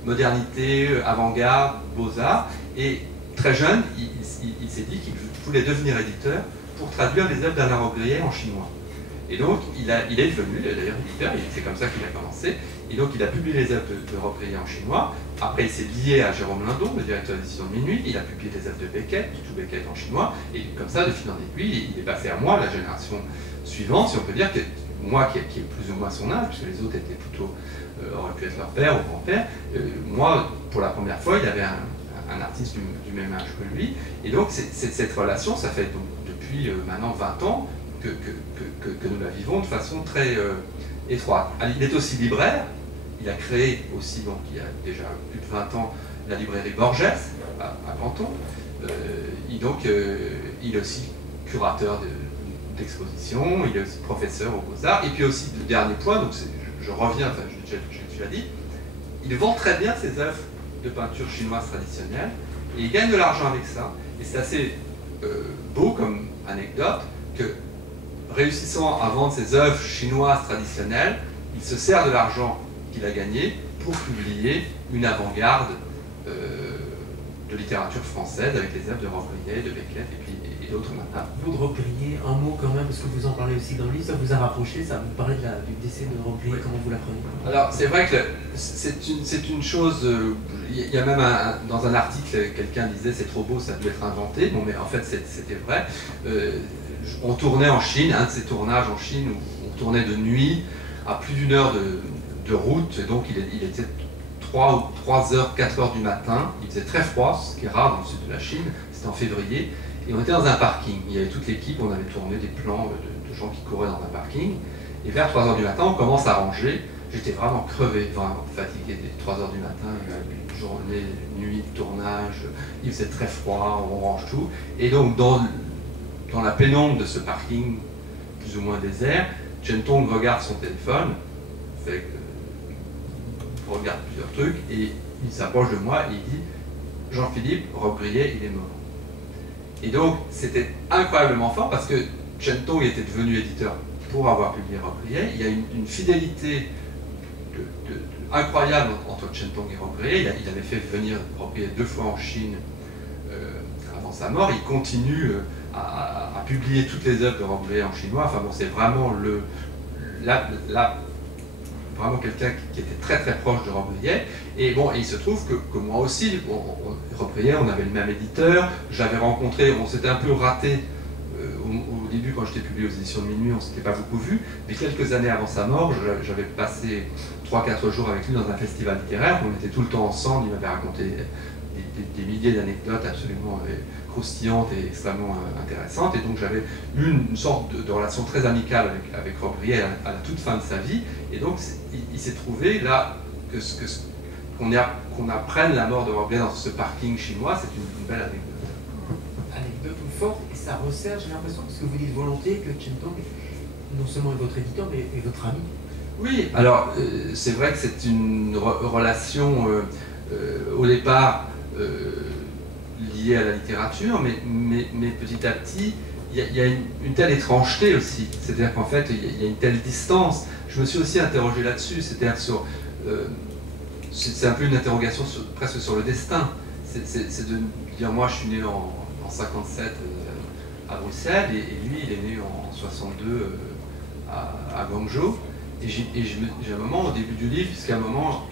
modernité, avant-garde, beaux-arts. Et très jeune, il s'est dit qu'il voulait devenir éditeur pour traduire les œuvres d'Alain Robbe-Grillet en chinois. Et donc il est devenu d'ailleurs éditeur, c'est comme ça qu'il a commencé. Et donc il a publié les œuvres de Robbe-Grillet en chinois. Après il s'est lié à Jérôme Lindon, le directeur d'édition de Minuit. Il a publié des œuvres de Beckett, du tout Beckett en chinois. Et comme ça, de fil en aiguille, il est passé à moi, la génération suivante, si on peut dire, que moi qui est plus ou moins son âge, puisque les autres étaient plutôt, auraient pu être leur père ou grand-père. Moi, pour la première fois, il y avait un artiste du même âge que lui. Et donc cette relation, ça fait donc, depuis maintenant 20 ans que nous la vivons de façon très étroite. Il est aussi libraire. Il a créé aussi, donc il y a déjà plus de 20 ans, la librairie Borges à Canton. Il est aussi curateur d'exposition, il est aussi professeur aux Beaux-Arts. Et puis aussi, le dernier point, donc je reviens, enfin tu l'as dit, il vend très bien ses œuvres de peinture chinoise traditionnelle et il gagne de l'argent avec ça. Et c'est assez beau comme anecdote que, réussissant à vendre ses œuvres chinoises traditionnelles, il se sert de l'argent qu'il a gagné pour publier une avant-garde de littérature française avec les œuvres de Robbe-Grillet, de Beckett et d'autres maintenant. Vous de Robbe-Grillet, un mot quand même, parce que vous en parlez aussi dans le livre, ça vous a rapproché, ça vous parlait du décès de Robbe-Grillet, oui. Comment vous l'apprenez? Alors c'est vrai que c'est une chose, il y a même dans un article, quelqu'un disait c'est trop beau, ça doit être inventé, bon mais en fait c'était vrai. On tournait en Chine, un de ces tournages en Chine où on tournait de nuit à plus d'1 heure de route, et donc il était 3h, 4h du matin, il faisait très froid, ce qui est rare dans le sud de la Chine, c'était en février, et on était dans un parking, il y avait toute l'équipe, on avait tourné des plans de gens qui couraient dans un parking, et vers 3h du matin, on commence à ranger, j'étais vraiment crevé, vraiment fatigué, dès 3h du matin, une journée, une nuit de tournage, il faisait très froid, on range tout, et donc dans la pénombre de ce parking, plus ou moins désert, Chen Tong regarde son téléphone, regarde plusieurs trucs, et il s'approche de moi et il dit « Jean-Philippe, Robbe-Grillet, il est mort ». Et donc, c'était incroyablement fort parce que Chen Tong était devenu éditeur pour avoir publié Robbe-Grillet. Il y a une fidélité incroyable entre Chen Tong et Robbe-Grillet. Il avait fait venir Robbe-Grillet 2 fois en Chine avant sa mort. Il continue à publier toutes les œuvres de Robbe-Grillet en chinois. Enfin bon, c'est vraiment vraiment quelqu'un qui était très très proche de Robbe-Grillet. Et bon, il se trouve que moi aussi, Robbe-Grillet, on avait le même éditeur. J'avais rencontré, on s'était un peu raté au début quand j'étais publié aux éditions de Minuit, on ne s'était pas beaucoup vu. Mais quelques années avant sa mort, j'avais passé 3-4 jours avec lui dans un festival littéraire. On était tout le temps ensemble. Il m'avait raconté des milliers d'anecdotes absolument croustillantes et extrêmement intéressantes. Et donc j'avais eu une sorte de relation très amicale avec Robbe-Grillet à la toute fin de sa vie. Et donc il s'est trouvé là qu'on apprenne la mort de Robbe-Grillet dans ce parking chinois, c'est une belle anecdote. Anecdote forte, et ça resserre, j'ai l'impression, parce que vous dites volonté que Chen Tong non seulement est votre éditeur, mais est votre ami. Oui, alors c'est vrai que c'est une relation au départ liée à la littérature, mais petit à petit, il y a une telle étrangeté aussi. C'est-à-dire qu'en fait, il y a une telle distance. Je me suis aussi interrogé là-dessus, c'est-à-dire sur c'est un peu une interrogation presque sur le destin. C'est de dire, moi je suis né en 57 à Bruxelles, et lui il est né en 62 à Guangzhou. Et j'ai un moment au début du livre, puisqu'à un moment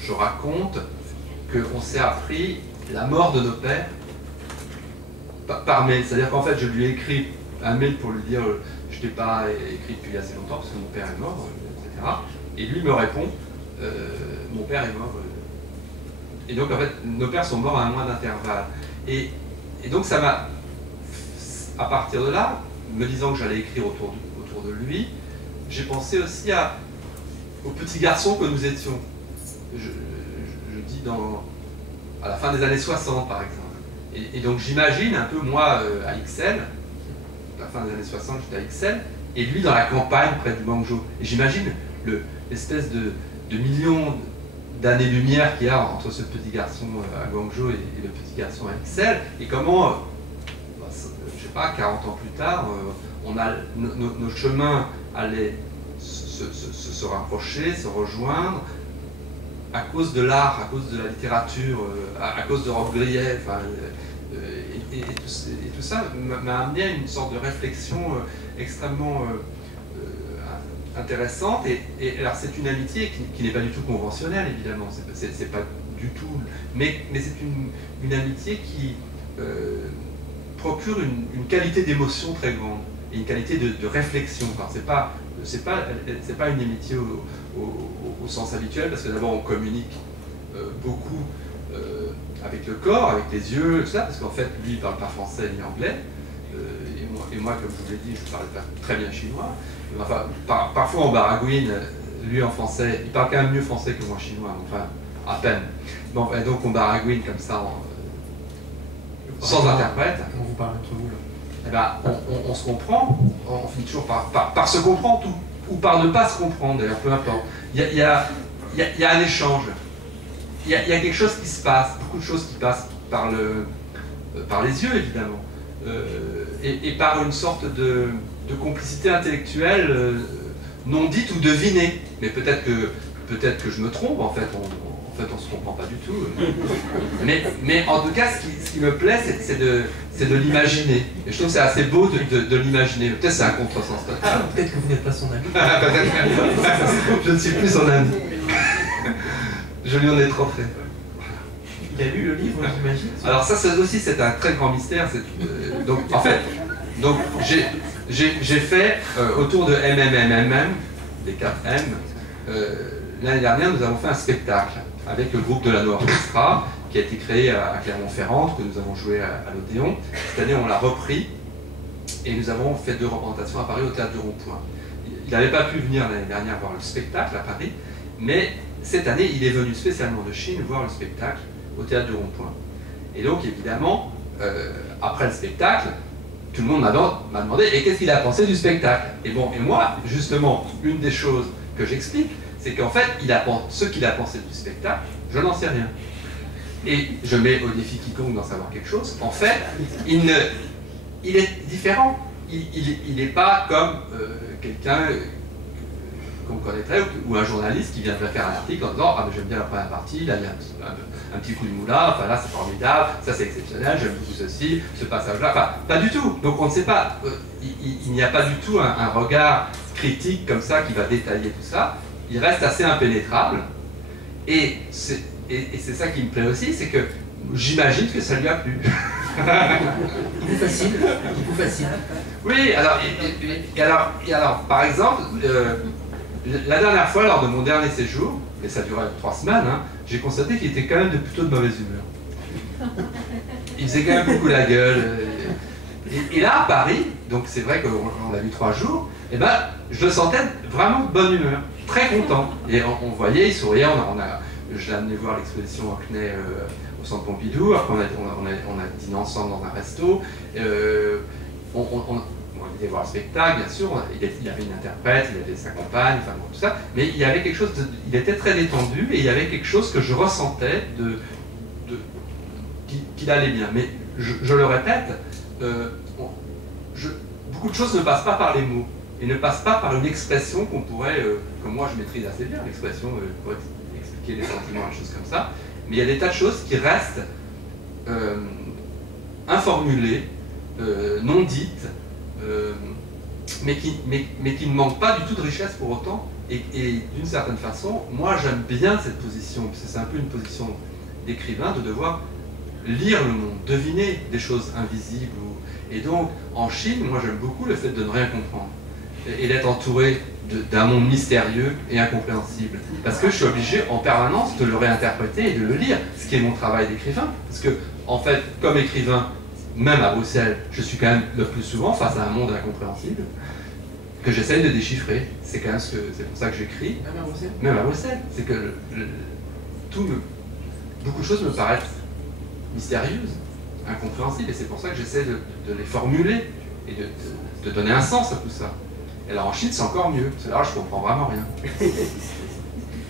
je raconte qu'on s'est appris la mort de nos pères par mail. C'est-à-dire qu'en fait je lui ai écrit un mail pour lui dire je t'ai pas écrit depuis assez longtemps parce que mon père est mort, etc. Et lui me répond mon père est mort. Et donc en fait nos pères sont morts à un mois d'intervalle. Et donc ça m'a, à partir de là, me disant que j'allais écrire autour de lui, j'ai pensé aussi aux petits garçons que nous étions. Je dis à la fin des années 60 par exemple. Et donc j'imagine un peu moi à Ixelles, à la fin des années 60 j'étais à Ixelles, et lui dans la campagne près du Guangzhou. Et j'imagine l'espèce de million d'années-lumière qu'il y a entre ce petit garçon à Guangzhou et le petit garçon à Ixelles, et comment, je sais pas, 40 ans plus tard, nos chemins allaient se rapprocher, se rejoindre, à cause de l'art, à cause de la littérature, à cause de Rob Grillet, et tout ça m'a amené à une sorte de réflexion extrêmement intéressante. Et alors c'est une amitié qui n'est pas du tout conventionnelle, évidemment, c'est pas du tout, mais c'est une amitié qui procure une qualité d'émotion très grande et une qualité de réflexion. Enfin, c'est pas une amitié au sens habituel, parce que d'abord on communique beaucoup avec le corps, avec les yeux, tout ça, parce qu'en fait lui il parle pas français ni anglais, et moi comme je vous l'ai dit je parle pas très bien chinois. Enfin, parfois on baragouine, lui en français, il parle quand même mieux français que moi chinois, enfin à peine. Bon, et donc on baragouine comme ça sans interprète. Comment vous parlez entre vous là? Eh ben, on se comprend, on finit toujours par se comprendre ou par ne pas se comprendre, d'ailleurs, peu importe. Il y a un échange, il y a quelque chose qui se passe, beaucoup de choses qui passent par les yeux, évidemment, et par une sorte de complicité intellectuelle non dite ou devinée. Mais peut-être que je me trompe, en fait, on se comprend pas du tout. Mais en tout cas, ce qui me plaît, c'est de l'imaginer. Et je trouve que c'est assez beau de l'imaginer. Peut-être c'est un contresens total. Peut-être que vous n'êtes pas son ami. Je ne suis plus son ami. Je lui en ai trop fait. Il a lu le livre, j'imagine. Alors ça aussi, c'est un très grand mystère. Donc en fait, j'ai fait autour de MMMMM, les 4 M. L'année dernière, nous avons fait un spectacle avec le groupe de la Noire Orchestra, qui a été créé à Clermont-Ferrand, que nous avons joué à l'Odéon. Cette année, on l'a repris, et nous avons fait 2 représentations à Paris au Théâtre du Rond-Point. Il n'avait pas pu venir l'année dernière voir le spectacle à Paris, mais cette année, il est venu spécialement de Chine voir le spectacle au Théâtre du Rond-Point. Et donc, évidemment, après le spectacle, tout le monde m'a demandé « Et qu'est-ce qu'il a pensé du spectacle ?» Et moi, justement, une des choses que j'explique, c'est qu'en fait, ce qu'il a pensé du spectacle, je n'en sais rien. Et je mets au défi quiconque d'en savoir quelque chose. En fait, il est différent. Il n'est pas comme quelqu'un qu'on connaîtrait, ou un journaliste qui viendrait faire un article en disant « Ah, mais j'aime bien la première partie, là, il y a un petit coup de moulin, enfin là, c'est formidable, ça c'est exceptionnel, j'aime beaucoup ceci, ce passage-là. » Enfin, pas du tout. Donc on ne sait pas. Il n'y a pas du tout un regard critique comme ça qui va détailler tout ça. Il reste assez impénétrable, et c'est ça qui me plaît aussi, c'est que j'imagine que ça lui a plu. Il vous fascine. Oui, alors par exemple, la dernière fois, lors de mon dernier séjour, et ça durait 3 semaines, hein, j'ai constaté qu'il était quand même plutôt de mauvaise humeur. Il faisait quand même beaucoup la gueule. Et là, à Paris, donc c'est vrai qu'on l'a vu 3 jours, et ben, je le sentais vraiment de bonne humeur, très content. Et on voyait, il souriait, je l'ai amené voir l'exposition Hockney au Centre Pompidou, après on a dîné ensemble dans un resto, on était voir le spectacle, bien sûr, il avait une interprète, il avait sa compagne, enfin bon, tout ça, mais il y avait quelque chose il était très détendu, et il y avait quelque chose que je ressentais qu'il allait bien. Mais je le répète, beaucoup de choses ne passent pas par les mots. et ne passe pas par une expression qu'on pourrait, comme moi je maîtrise assez bien l'expression, pour expliquer les sentiments, des choses comme ça, mais il y a des tas de choses qui restent informulées, non dites, mais qui ne manquent pas du tout de richesse pour autant, et d'une certaine façon, moi j'aime bien cette position, parce que c'est un peu une position d'écrivain, de devoir lire le monde, deviner des choses invisibles, et donc en Chine, moi j'aime beaucoup le fait de ne rien comprendre, et d'être entouré d'un monde mystérieux et incompréhensible, parce que je suis obligé en permanence de le réinterpréter et de le lire, ce qui est mon travail d'écrivain, parce que en fait, comme écrivain, même à Bruxelles, je suis quand même le plus souvent face à un monde incompréhensible que j'essaye de déchiffrer. C'est quand même c'est pour ça que j'écris. Même à Bruxelles. Même à Bruxelles, c'est que beaucoup de choses me paraissent mystérieuses, incompréhensibles, et c'est pour ça que j'essaie de les formuler et de donner un sens à tout ça. Et alors en Chine, c'est encore mieux, parce que là, je comprends vraiment rien.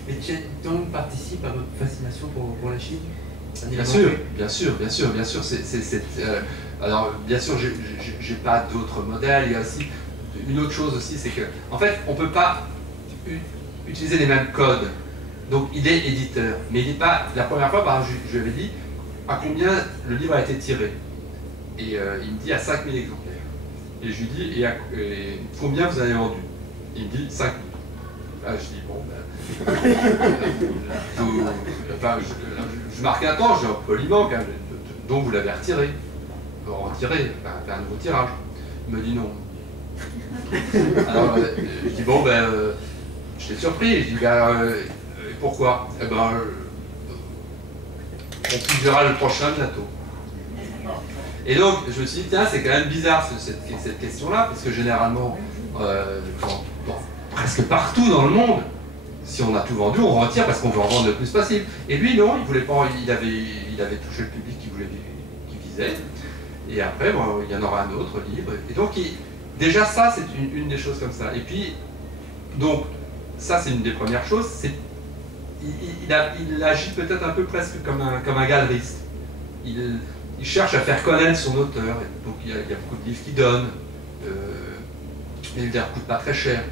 Et Chen Tong participe à votre fascination pour la Chine? Bien sûr, bien sûr, bien sûr, bien sûr. Alors, bien sûr, j'ai pas d'autres modèles. Il y a aussi une autre chose aussi, c'est que, en fait, on peut pas utiliser les mêmes codes. Donc, il est éditeur, mais il n'est pas. La première fois, par exemple, je lui avais dit à combien le livre a été tiré, et il me dit à 5000 exemplaires. Et je lui dis et combien vous avez vendu? Il me dit 5000. Ah, je dis bon, enfin, je marque un temps, j'ai poliment, donc vous l'avez retiré. Retiré, faire un nouveau tirage. Il me dit non. Alors je dis bon, j'étais surpris. Je dis pourquoi? Eh ben, on publiera le prochain bientôt. Et donc je me suis dit, tiens, c'est quand même bizarre cette question-là, parce que généralement, presque partout dans le monde, si on a tout vendu, on retire parce qu'on veut en vendre le plus possible. Et lui, non, il voulait pas, il avait touché le public qu'il visait. Et après, bon, il y en aura un autre livre. Et donc, déjà ça, c'est une des choses comme ça. Et puis, donc, ça, c'est une des premières choses. Il agit peut-être un peu presque comme un galeriste. Il cherche à faire connaître son auteur. Et donc, il y a beaucoup de livres qu'il donne. Les livres ne coûtent pas très cher.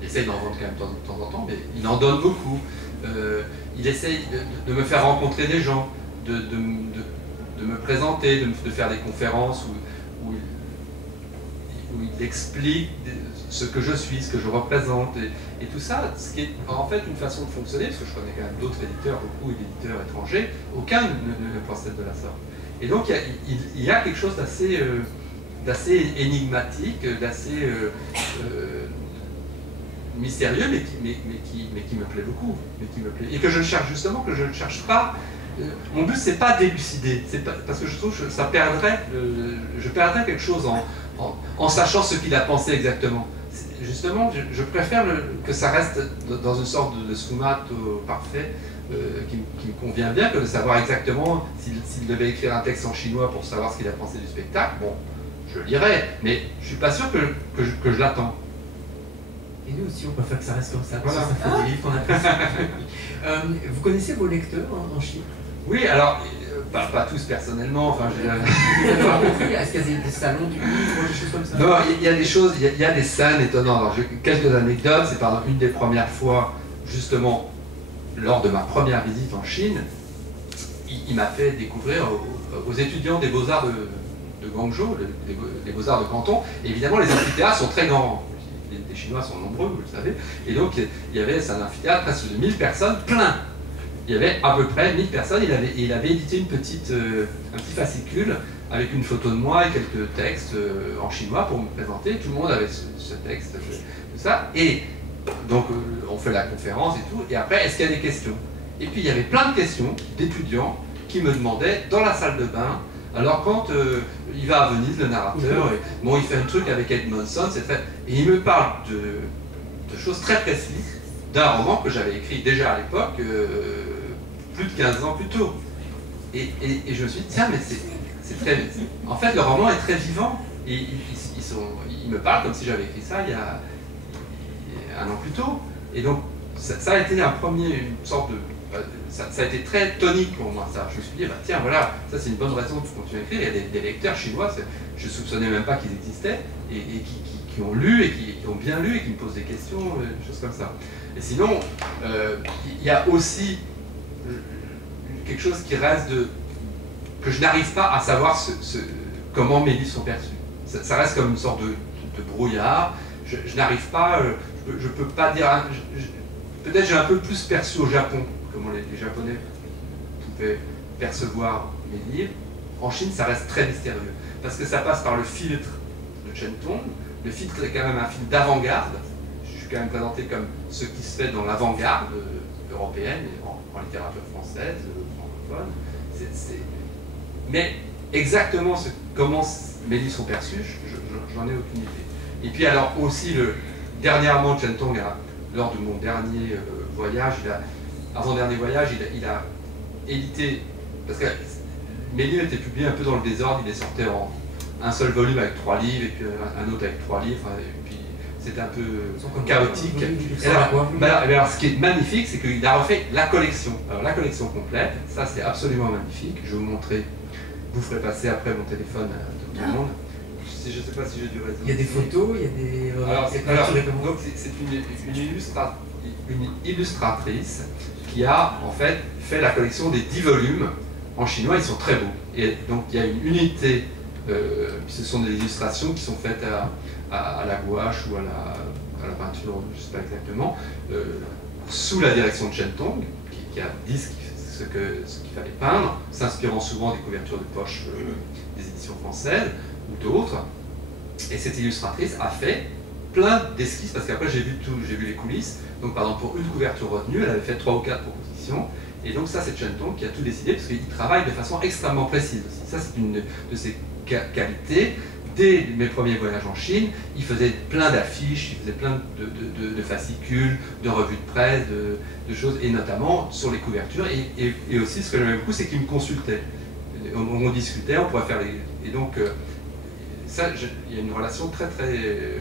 Il essaye d'en vendre quand même de temps en temps, mais il en donne beaucoup. Il essaye de me faire rencontrer des gens, de me présenter, de faire des conférences où il explique ce que je suis, ce que je représente, et tout ça, ce qui est en fait une façon de fonctionner, parce que je connais quand même d'autres éditeurs, beaucoup d'éditeurs étrangers, aucun ne procède de la sorte. Et donc il y a quelque chose d'assez énigmatique, d'assez mystérieux, mais qui me plaît beaucoup, et que je cherche justement, que je ne cherche pas. Mon but, c'est pas d'élucider, parce que je trouve que ça perdrait, je perdrais quelque chose en sachant ce qu'il a pensé exactement. Justement, je préfère que ça reste dans une sorte de sfumato parfait, qui me convient bien, que de savoir exactement s'il devait écrire un texte en chinois pour savoir ce qu'il a pensé du spectacle. Bon, je lirai, mais je suis pas sûr que je l'attends. Et nous aussi, on préfère que ça reste comme ça, voilà. Ça fait des livres qu'on apprécie. Vous connaissez vos lecteurs en Chine? Oui, alors, pas tous personnellement, enfin, est-ce qu'il y a des salons du livre, des choses comme ça? Non, il y a des choses, il y a des scènes étonnantes. Alors, quelques anecdotes, c'est par exemple une des premières fois, justement, lors de ma première visite en Chine, il m'a fait découvrir aux étudiants des beaux-arts de Guangzhou, des beaux-arts de Canton, et évidemment, les amphithéâtres sont très grands. Les Chinois sont nombreux, vous le savez, et donc il y avait un amphithéâtre presque de 1000 personnes, plein. Il y avait à peu près 1000 personnes, il avait édité un petit fascicule avec une photo de moi et quelques textes en chinois pour me présenter. Tout le monde avait ce texte, tout ça, et donc on fait la conférence et tout, et après, est-ce qu'il y a des questions? Et puis il y avait plein de questions d'étudiants qui me demandaient dans la salle de bain. Alors quand il va à Venise, le narrateur, et, bon, il fait un truc avec Edmondson, et il me parle de choses très précises, d'un roman que j'avais écrit déjà à l'époque, plus de 15 ans plus tôt. Et je me suis dit, tiens, mais c'est très... En fait, le roman est très vivant, et il me parle comme si j'avais écrit ça il y a un an plus tôt. Et donc, ça a été une sorte de... Ça a été très tonique pour moi, ça. Je me suis dit, tiens, voilà, ça c'est une bonne raison de continuer à écrire. Il y a des lecteurs chinois, je ne soupçonnais même pas qu'ils existaient, et qui qui ont lu et qui ont bien lu et qui me posent des questions, des choses comme ça. Et sinon, il y a aussi quelque chose qui reste que je n'arrive pas à savoir comment mes livres sont perçus. Ça reste comme une sorte de brouillard. Je n'arrive pas, je peux pas dire. Peut-être j'ai un peu plus perçu au Japon, comment les Japonais pouvaient percevoir mes livres. En Chine, ça reste très mystérieux, parce que ça passe par le filtre de Chen Tong. Le filtre est quand même un film d'avant-garde. Je suis quand même présenté comme ce qui se fait dans l'avant-garde européenne, et en littérature française, francophone. Mais exactement comment mes livres sont perçus, j'en ai aucune idée. Et puis alors aussi, dernièrement, Chen Tong, lors de mon dernier voyage, avant-dernier voyage, il a édité, parce que mes livres étaient publiés un peu dans le désordre, il les sortait en un seul volume avec 3 livres, et puis un autre avec 3 livres, et puis c'était un peu chaotique. Alors, ce qui est magnifique, c'est qu'il a refait la collection. Alors la collection complète, ça c'est absolument magnifique. Je vais vous montrer, vous ferez passer après mon téléphone à tout le monde. Je ne sais pas si j'ai du réseau. Il y a des photos, il y a des... donc c'est une illustratrice qui a en fait la collection des 10 volumes en chinois, ils sont très beaux. Et donc il y a une unité, ce sont des illustrations qui sont faites à la gouache ou à la peinture, je ne sais pas exactement, sous la direction de Chen Tong, qui a dit ce qu'il fallait peindre, s'inspirant souvent des couvertures de poche des éditions françaises ou d'autres. Et cette illustratrice a fait plein d'esquisses, parce qu'après j'ai vu les coulisses. Donc par exemple pour une couverture retenue, elle avait fait 3 ou 4 propositions. Et donc ça c'est Chen Tong qui a tout décidé, parce qu'il travaille de façon extrêmement précise aussi. Ça c'est une de ses qualités. Dès mes premiers voyages en Chine, il faisait plein d'affiches, il faisait plein de fascicules, de revues de presse, de choses, et notamment sur les couvertures. Et aussi ce que j'aimais beaucoup, c'est qu'il me consultait. On discutait, on pourrait faire les... Et donc ça, il y a une relation très très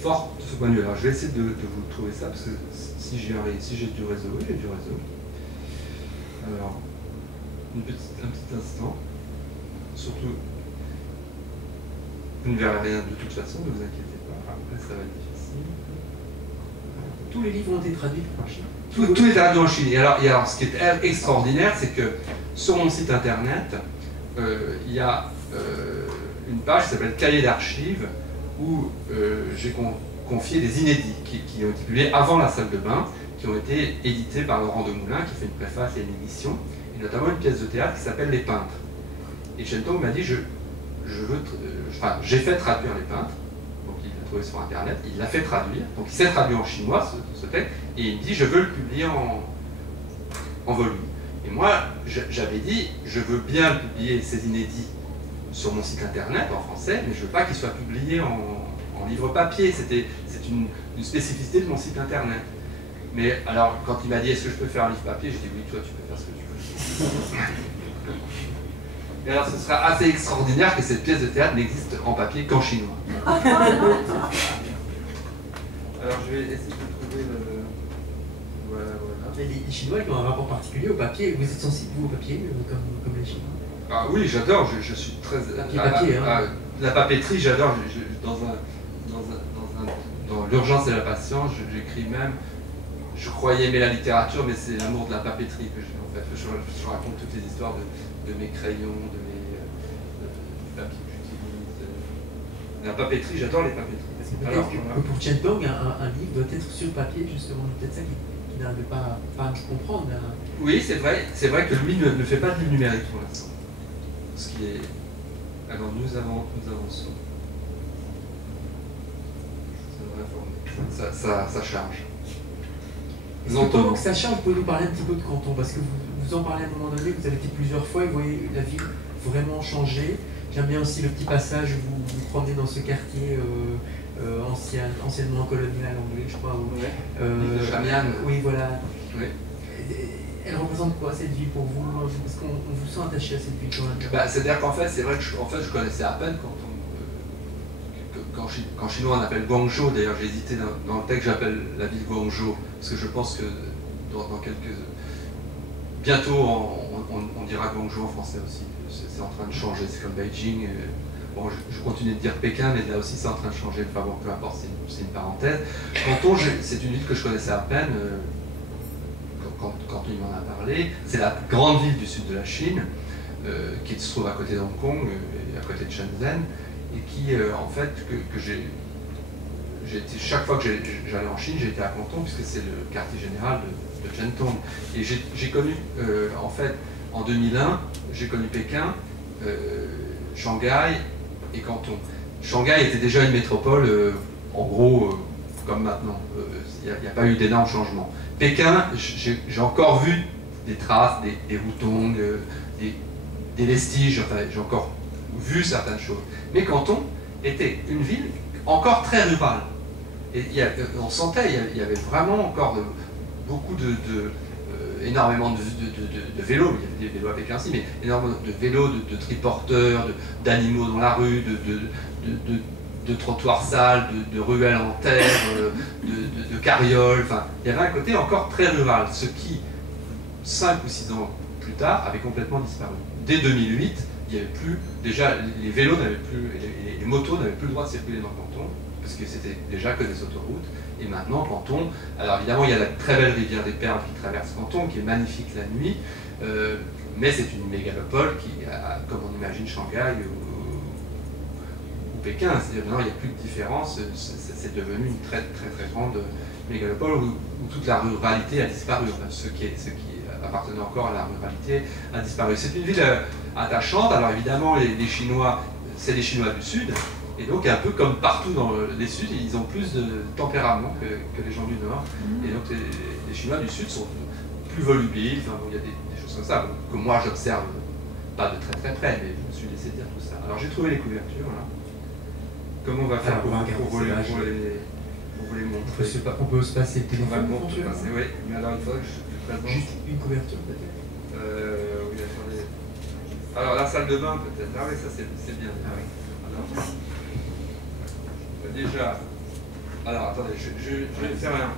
forte de ce point de vue. Alors je vais essayer de vous trouver ça, parce que si j'ai du réseau, oui j'ai du réseau. Alors, un petit instant. Surtout, vous ne verrez rien de toute façon, ne vous inquiétez pas. Après, ça va être difficile. Tous les livres ont été traduits en Chine. Tout est traduit en Chine. Et alors, ce qui est extraordinaire, c'est que sur mon site internet, il y a une page qui s'appelle Cahier d'archives, où j'ai confié des inédits qui ont été publiés avant la salle de bain, qui ont été édités par Laurent Demoulin, qui fait une préface et une édition, et notamment une pièce de théâtre qui s'appelle Les Peintres. Et Chen Tong m'a dit, j'ai fait traduire Les Peintres, donc il l'a trouvé sur internet, il l'a fait traduire, donc il s'est traduit en chinois ce texte, et il me dit, je veux le publier en volume. Et moi, j'avais dit, je veux bien publier ces inédits sur mon site internet en français, mais je ne veux pas qu'ils soient publiés en livre papier. C'est une spécificité de mon site internet. Mais alors, quand il m'a dit, est-ce que je peux faire un livre papier, j'ai dit, oui, toi, tu peux faire ce que tu veux. Et alors, ce sera assez extraordinaire que cette pièce de théâtre n'existe en papier qu'en chinois. Alors, je vais essayer de trouver le... Voilà. Les Chinois, ils ont un rapport particulier au papier. Vous êtes sensible, vous, au papier, comme les Chinois? Ah oui, j'adore, je suis très... Papier, la papeterie, j'adore. Dans l'urgence et la patience, j'écris même... Je croyais aimer la littérature, mais c'est l'amour de la papeterie que j'ai en fait. Je raconte toutes les histoires de mes crayons, de mes papiers que j'utilise. La papeterie, j'adore les papeteries. Parce que peut-être que pour Chen Tong, un livre doit être sur papier, justement. Peut-être ça qui n'arrive pas à comprendre. Oui, c'est vrai que lui ne fait pas de livre numérique pour l'instant. Ce qui est... Alors nous avançons. Ça charge. Comment que ça charge? Vous pouvez nous parler un petit peu de Canton, parce que vous en parlez à un moment donné, vous avez été plusieurs fois et vous voyez la ville vraiment changer. J'aime bien aussi le petit passage où vous vous promenez dans ce quartier anciennement colonial anglais, je crois. Chamian. Oui, voilà. Oui. Elle représente quoi cette ville pour vous? Parce qu'on vous sent attaché à cette ville quand même. C'est-à-dire qu'en fait, c'est vrai que je connaissais à peine qu'en chinois on appelle Guangzhou. D'ailleurs, j'ai hésité dans le texte, j'appelle la ville Guangzhou, parce que je pense que dans quelques... Bientôt, on dira Guangzhou en français aussi. C'est en train de changer, c'est comme Beijing. bon, je continue de dire Pékin, mais là aussi c'est en train de changer, enfin bon, peu importe, c'est une parenthèse. Canton, c'est une ville que je connaissais à peine, quand il m'en a parlé. C'est la grande ville du sud de la Chine, qui se trouve à côté de Hong Kong, et à côté de Shenzhen, et qui, en fait, que j'ai été, chaque fois que j'allais en Chine, j'étais à Canton, puisque c'est le quartier général de Shentung. Et j'ai connu, en fait, en 2001, j'ai connu Pékin, Shanghai et Canton. Shanghai était déjà une métropole, en gros, comme maintenant. Il n'y a pas eu d'énormes changements. Pékin, j'ai encore vu des traces, des hutongs, des vestiges, enfin, j'ai encore vu certaines choses. Mais Canton était une ville encore très rurale. Et on sentait, il y avait vraiment encore beaucoup énormément de vélos, il y avait des vélos à Pékin aussi, mais énormément de vélos, de triporteurs, d'animaux dans la rue, de trottoirs sales, de ruelles en terre, de carrioles, enfin, il y avait un côté encore très rural, ce qui, 5 ou 6 ans plus tard, avait complètement disparu. Dès 2008, il n'y avait plus, déjà, les vélos n'avaient plus, les motos n'avaient plus le droit de circuler dans le canton, parce que c'était déjà que des autoroutes. Et maintenant, Canton, alors évidemment, il y a la très belle rivière des Perles qui traverse Canton, qui est magnifique la nuit, mais c'est une mégalopole qui, comme on imagine Shanghai ou Pékin, maintenant il n'y a plus de différence, c'est devenu une très grande mégalopole où toute la ruralité a disparu, enfin, ce qui appartenait encore à la ruralité a disparu. C'est une ville attachante, alors évidemment les Chinois, c'est les Chinois du Sud, et donc un peu comme partout dans les Sud, ils ont plus de tempérament que les gens du Nord, et donc les Chinois du Sud sont plus volubiles, enfin, bon, il y a des choses comme ça, que moi j'observe pas de très près, mais je me suis laissé dire tout ça. Alors j'ai trouvé les couvertures là. Comment on va faire pour vous les montrer? On peut se passer le téléphone. Oui, mais alors il faudrait que je présente. Juste une couverture peut-être. Oui, attendez. Alors la salle de bain peut-être. Ah oui, ça c'est bien. Ah oui. Alors, déjà, alors attendez, je vais faire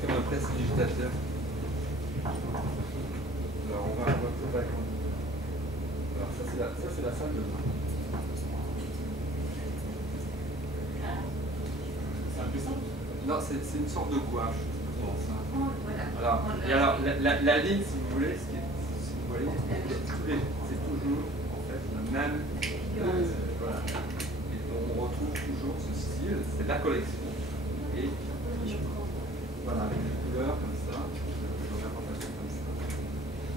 comme un prestidigitateur. Alors on va peut-être agrandir. Alors ça c'est la salle de bain. Non, c'est une sorte de gouache. Alors, et alors la ligne, si vous voulez, si vous voyez, c'est toujours en fait le même. Voilà. Et on retrouve toujours ce style, c'est la collection. Et voilà, avec des couleurs comme ça,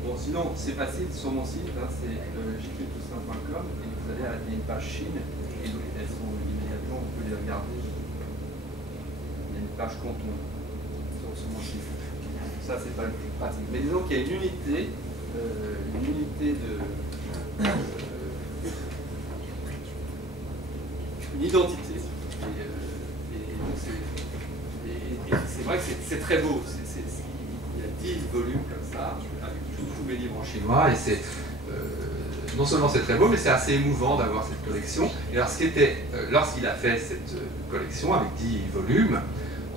Bon, sinon, c'est facile sur mon site, hein, c'est jptoussaint.com, et vous allez à une page Chine, et donc elles sont immédiatement, vous pouvez les regarder. Page Canton sur mon chiffre. Ça, c'est pas le plus pratique. Mais disons qu'il y a une unité une identité. Et c'est vrai que c'est très beau. Il y a 10 volumes comme ça, avec tous mes livres en chinois, et c'est non seulement c'est très beau, mais c'est assez émouvant d'avoir cette collection. Et alors, lorsqu'il a fait cette collection avec 10 volumes,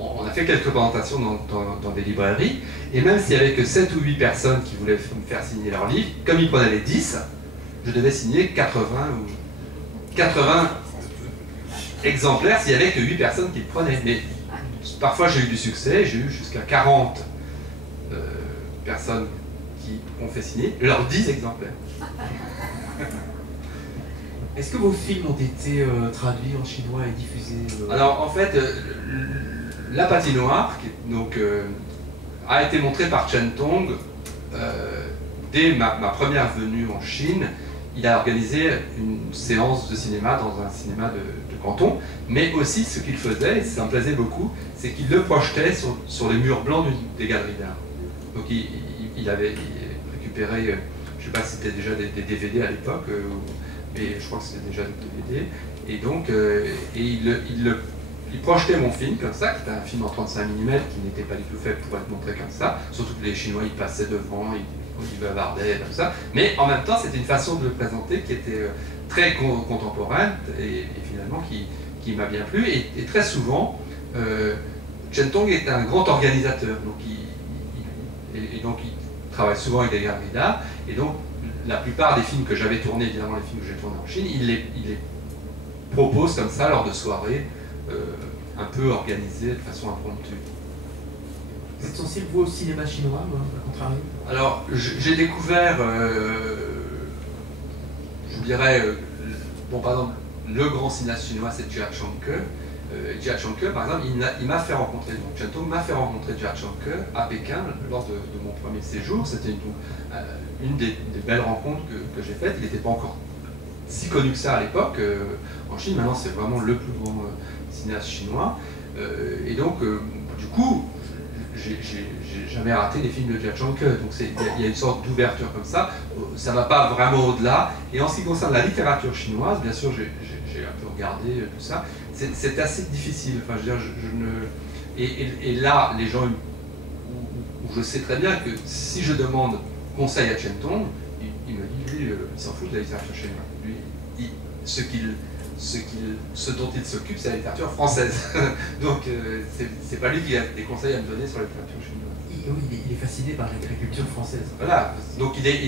on a fait quelques présentations dans des librairies, et même s'il n'y avait que 7 ou 8 personnes qui voulaient me faire signer leur livre, comme il prenait les 10, je devais signer 80 exemplaires s'il n'y avait que 8 personnes qui le prenaient. Mais parfois j'ai eu du succès, j'ai eu jusqu'à 40 personnes qui ont fait signer leurs 10 exemplaires. Est-ce que vos films ont été traduits en chinois et diffusés Alors en fait, La Patinoire, a été montrée par Chen Tong dès ma première venue en Chine. Il a organisé une séance de cinéma dans un cinéma de Canton, mais aussi ce qu'il faisait, et ça me plaisait beaucoup, c'est qu'il le projetait sur les murs blancs des galeries d'art. Donc il avait récupéré, je ne sais pas si c'était déjà des DVD à l'époque, mais je crois que c'était déjà des DVD, et donc il projetait mon film comme ça, qui était un film en 35 mm qui n'était pas du tout fait pour être montré comme ça, surtout que les Chinois ils passaient devant, ils bavardaient, tout ça, mais en même temps c'était une façon de le présenter qui était très contemporaine et finalement qui m'a bien plu, et très souvent Chen Tong est un grand organisateur, donc donc il travaille souvent avec des galeries d'art, et donc la plupart des films que j'avais tournés, évidemment les films que j'ai tournés en Chine, il les propose comme ça lors de soirées un peu organisées de façon impromptue. Vous êtes sensible, vous, au cinéma chinois, à contrario? Alors, j'ai découvert, je dirais, bon, par exemple, le grand cinéaste chinois, c'est Jia Changke. Jia Changke, par exemple, il m'a fait rencontrer, donc Chen Tong m'a fait rencontrer Jia Changke à Pékin lors de mon premier séjour. C'était une des belles rencontres que j'ai faites. Il n'était pas encore si connu que ça à l'époque en Chine. Maintenant, c'est vraiment le plus grand cinéaste chinois. Et donc, du coup, j'ai jamais raté les films de Jia Changke. Donc, il y a une sorte d'ouverture comme ça. Ça ne va pas vraiment au-delà. Et en ce qui concerne la littérature chinoise, bien sûr, j'ai un peu regardé tout ça. C'est assez difficile. Enfin, je veux dire, et là, les gens où je sais très bien que si je demande conseil à Chen Tong, il me dit, lui, il s'en fout de la littérature chinoise. Lui, ce dont il s'occupe, c'est la littérature française. Donc, c'est pas lui qui a des conseils à me donner sur la littérature chinoise. Oui, il est fasciné par la culture française. Voilà. Donc, il est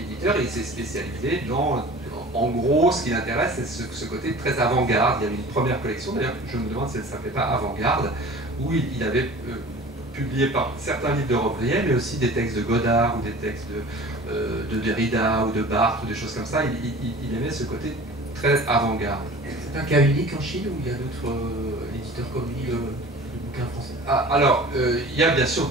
éditeur et il s'est spécialisé dans... En gros, ce qui l'intéresse, c'est ce côté très avant-garde. Il y avait une première collection, d'ailleurs, je me demande si elle ne s'appelait pas Avant-garde, où il avait publié certains livres de Robbe-Grillet, mais aussi des textes de Godard ou des textes de Derrida ou de Barthes ou des choses comme ça. Il aimait ce côté très avant-garde. C'est un cas unique en Chine ou il y a d'autres éditeurs comme lui de bouquins français? Alors, il y a bien sûr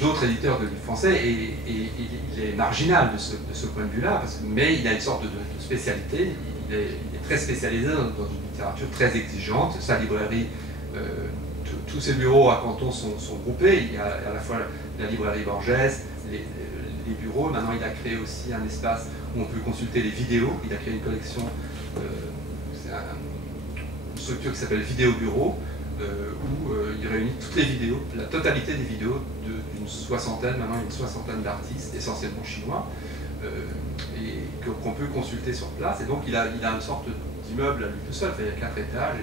d'autres éditeurs de livres français et il est marginal de ce point de vue-là, mais il a une sorte de spécialité. Il est très spécialisé dans une littérature très exigeante. Sa librairie, tous ses bureaux à Canton sont groupés. Il y a à la fois la librairie Borges, les bureaux. Maintenant, il a créé aussi un espace où on peut consulter les vidéos. Il a créé une collection, c'est une structure qui s'appelle Vidéo Bureau, où il réunit toutes les vidéos, la totalité des vidéos d'une soixantaine, maintenant une soixantaine d'artistes, essentiellement chinois, et qu'on peut consulter sur place. Et donc il a une sorte d'immeuble à lui tout seul, il y a 4 étages,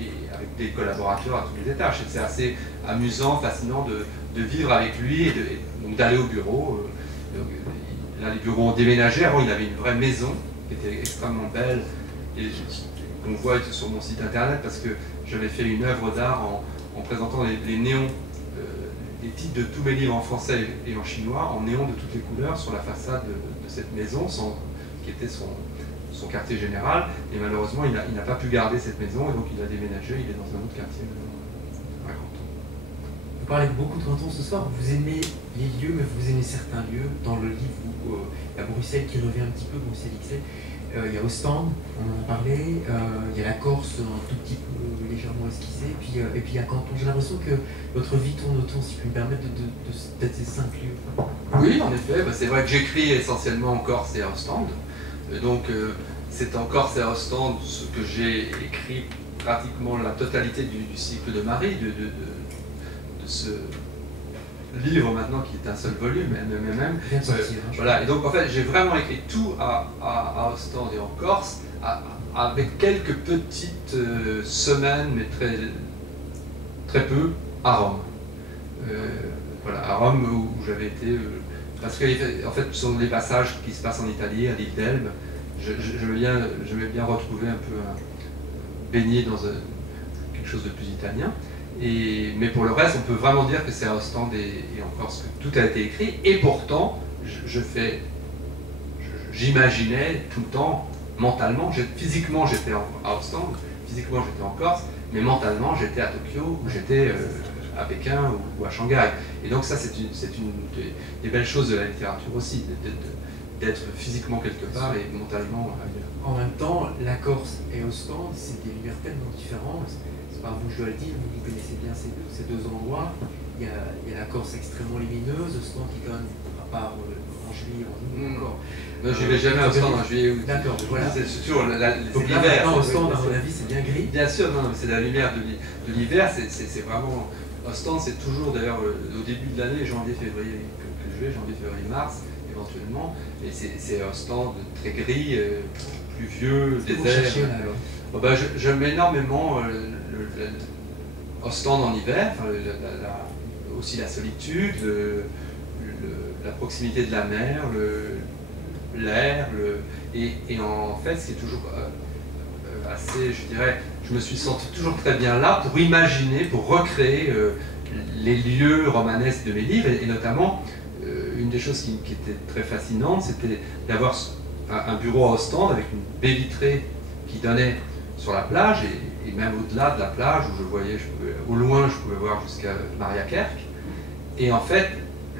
et avec des collaborateurs à tous les étages. C'est assez amusant, fascinant de vivre avec lui et donc d'aller au bureau. Là, les bureaux ont déménagé. Avant, il avait une vraie maison qui était extrêmement belle, et qu'on voit sur mon site internet, parce que j'avais fait une œuvre d'art en présentant les néons, les titres de tous mes livres en français et en chinois, en néon de toutes les couleurs, sur la façade de cette maison, qui était son quartier général. Et malheureusement, il n'a pas pu garder cette maison, et donc il a déménagé, il est dans un autre quartier à Canton. Vous parlez beaucoup de Canton ce soir, vous aimez les lieux, mais vous aimez certains lieux. Dans le livre, il y a Bruxelles qui revient un petit peu, Bruxelles XL. Il y a Ostende, on en a parlé, il y a la Corse un tout petit peu légèrement esquissée, et puis il y a Canton. J'ai l'impression que votre vie tourne autour, si je puis me permettre, de ces 5 lieux. Oui, en effet, c'est vrai que j'écris essentiellement en Corse et à Ostende. Donc c'est en Corse et à Ostende ce que j'ai écrit pratiquement la totalité du cycle de Marie, de ce livre maintenant qui est un seul volume, MMM. Voilà, et donc en fait j'ai vraiment écrit tout à Ostende et en Corse, avec quelques petites semaines, mais très peu, à Rome. Voilà, à Rome où j'avais été, parce que en fait ce sont des passages qui se passent en Italie, à l'île d'Elbe. Je vais bien retrouver un peu baigner dans quelque chose de plus italien. Mais pour le reste, on peut vraiment dire que c'est à Ostende et en Corse que tout a été écrit. Et pourtant, j'imaginais tout le temps, mentalement, physiquement j'étais à Ostende, physiquement j'étais en Corse, mais mentalement j'étais à Tokyo, ou j'étais à Pékin ou à Shanghai. Et donc ça, c'est une des belles choses de la littérature aussi, d'être physiquement quelque part et mentalement ailleurs. En même temps, la Corse et Ostende, c'est des univers tellement différents. C'est pas vous, je dois le dire, vous connaissez bien ces deux endroits. Il y a la Corse extrêmement lumineuse, Ostende qui quand même, à part en juillet, en août encore. Non, je vais jamais à Ostende en juillet. D'accord, voilà. C'est toujours l'hiver. Ostende, à mon avis, c'est bien gris. Bien sûr, non, c'est la lumière de l'hiver, c'est vraiment... Ostende, c'est toujours, d'ailleurs, au début de l'année, janvier, février, que je vais, janvier, février, mars, éventuellement, et c'est Ostende très gris, pluvieux, désert. Oh ben, j'aime énormément Ostende en hiver, aussi la solitude, la proximité de la mer, l'air, et en fait, ce qui est toujours assez, je dirais, je me suis senti toujours très bien là pour imaginer, pour recréer les lieux romanesques de mes livres, et notamment, une des choses qui était très fascinante, c'était d'avoir un bureau à Ostende avec une baie vitrée qui donnait sur la plage, et même au-delà de la plage, où je voyais, au loin, je pouvais voir jusqu'à Mariakerk. Et en fait,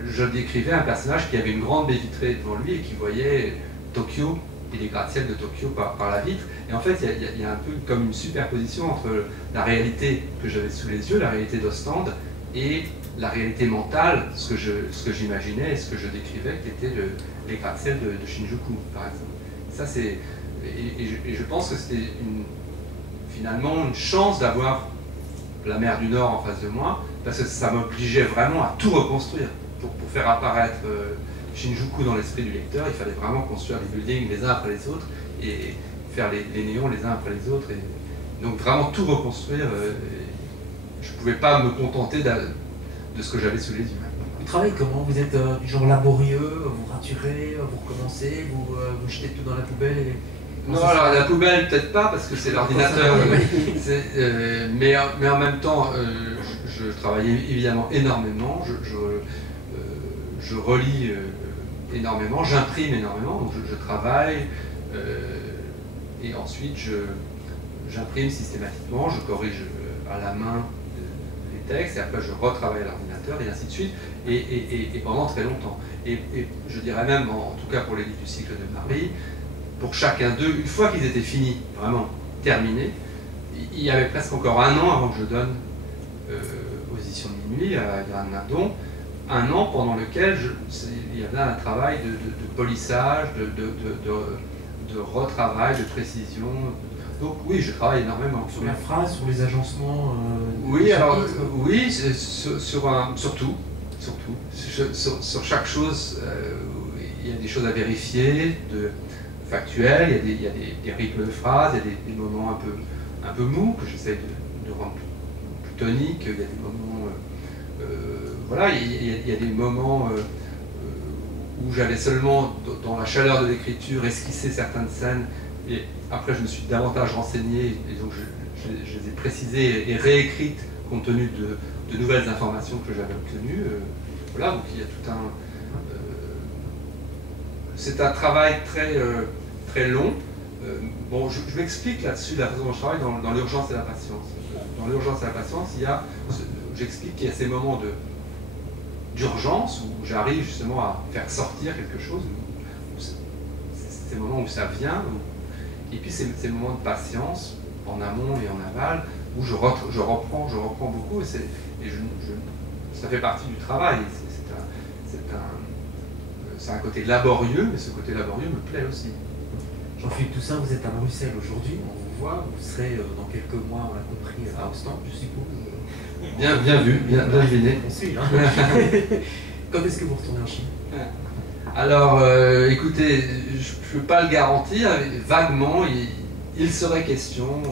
je décrivais un personnage qui avait une grande baie vitrée devant lui et qui voyait Tokyo et les gratte-ciels de Tokyo par la vitre. Et en fait, il y a un peu comme une superposition entre la réalité que j'avais sous les yeux, la réalité d'Ostende, et la réalité mentale, ce que j'imaginais et ce que je décrivais, qui était les gratte-ciels de Shinjuku, par exemple. Ça, c'est, et je pense que c'était finalement une chance d'avoir la mer du Nord en face de moi, parce que ça m'obligeait vraiment à tout reconstruire. Pour faire apparaître Shinjuku dans l'esprit du lecteur, il fallait vraiment construire les buildings les uns après les autres, et faire les néons les uns après les autres, et donc vraiment tout reconstruire. Je ne pouvais pas me contenter de ce que j'avais sous les yeux. Vous travaillez comment? Vous êtes du genre laborieux, vous raturez, vous recommencez, vous jetez tout dans la poubelle et... Non, alors la poubelle peut-être pas, parce que c'est l'ordinateur, mais en même temps, je travaillais évidemment énormément, je relis énormément, j'imprime énormément, donc je travaille, et ensuite j'imprime systématiquement, je corrige à la main les textes, et après je retravaille à l'ordinateur, et ainsi de suite, et pendant très longtemps. Et je dirais même, en tout cas pour les livres du cycle de Marie, pour chacun d'eux, une fois qu'ils étaient finis, vraiment terminés, il y avait presque encore un an avant que je donne aux éditions de Minuit, à Yann Nardon, un an pendant lequel il y avait un travail de polissage, de retravail, de précision. Donc oui, je travaille énormément. Sur la phrase, sur les agencements oui, alors, oui, surtout. Sur chaque chose, il y a des choses à vérifier, factuelles, il y a des rythmes de phrases, il y a des moments un peu mous que j'essaie de rendre plus toniques, il y a des moments... voilà, il y a des moments où j'avais seulement, dans la chaleur de l'écriture, esquissé certaines scènes, et après je me suis davantage renseigné, et donc je les ai précisées et réécrites compte tenu de nouvelles informations que j'avais obtenues. Voilà, donc il y a tout un... c'est un travail très long. Bon, je m'explique là-dessus la façon dont je travaille dans l'urgence et la patience. Dans l'urgence et la patience, j'explique qu'il y a ces moments d'urgence où j'arrive justement à faire sortir quelque chose, ces moments où ça vient, et puis ces moments de patience, en amont et en aval, où je reprends beaucoup, et ça fait partie du travail. C'est un côté laborieux, mais ce côté laborieux me plaît aussi. Jean-Philippe Toussaint, vous êtes à Bruxelles aujourd'hui, on vous voit, vous serez dans quelques mois, on l'a compris, à Ostende, je suppose. Bien vu, bien deviné. On suit, hein. Quand est-ce que vous retournez en Chine? Alors, écoutez, je ne peux pas le garantir, vaguement, il serait question,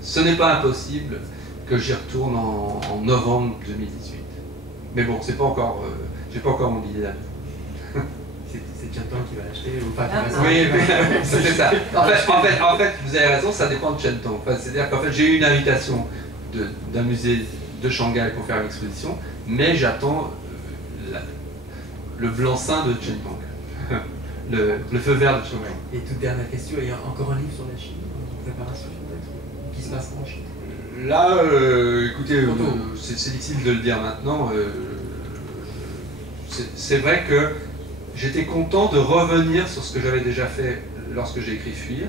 ce n'est pas impossible que j'y retourne en novembre 2018. Mais bon, c'est pas encore, j'ai pas encore mon billet d'avion. C'est Chenton qui va l'acheter ou pas? Oui, c'est ça. En fait, vous avez raison, ça dépend de Chenton. Enfin, c'est-à-dire qu'en fait, j'ai eu une invitation d'un musée de Shanghai pour faire une exposition, mais j'attends le blanc-seing de Chenton, le feu vert de Shanghai. Et toute dernière question, il y a encore un livre sur la Chine en préparation peut-être, qui se passe en Chine? Là, écoutez, c'est difficile de le dire maintenant. C'est vrai que j'étais content de revenir sur ce que j'avais déjà fait lorsque j'ai écrit Fuir,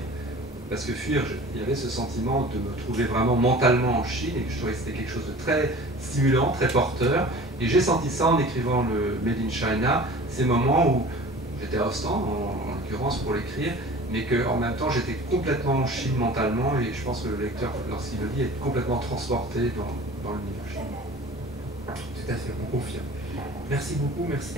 parce que Fuir, il y avait ce sentiment de me trouver vraiment mentalement en Chine, et que je trouvais que c'était quelque chose de très stimulant, très porteur, et j'ai senti ça en écrivant le Made in China, ces moments où j'étais à Ostende, en l'occurrence pour l'écrire, mais qu'en même temps j'étais complètement en Chine mentalement, et je pense que le lecteur, lorsqu'il le lit, est complètement transporté dans l'univers chinois. Tout à fait, on confirme. Merci beaucoup, merci.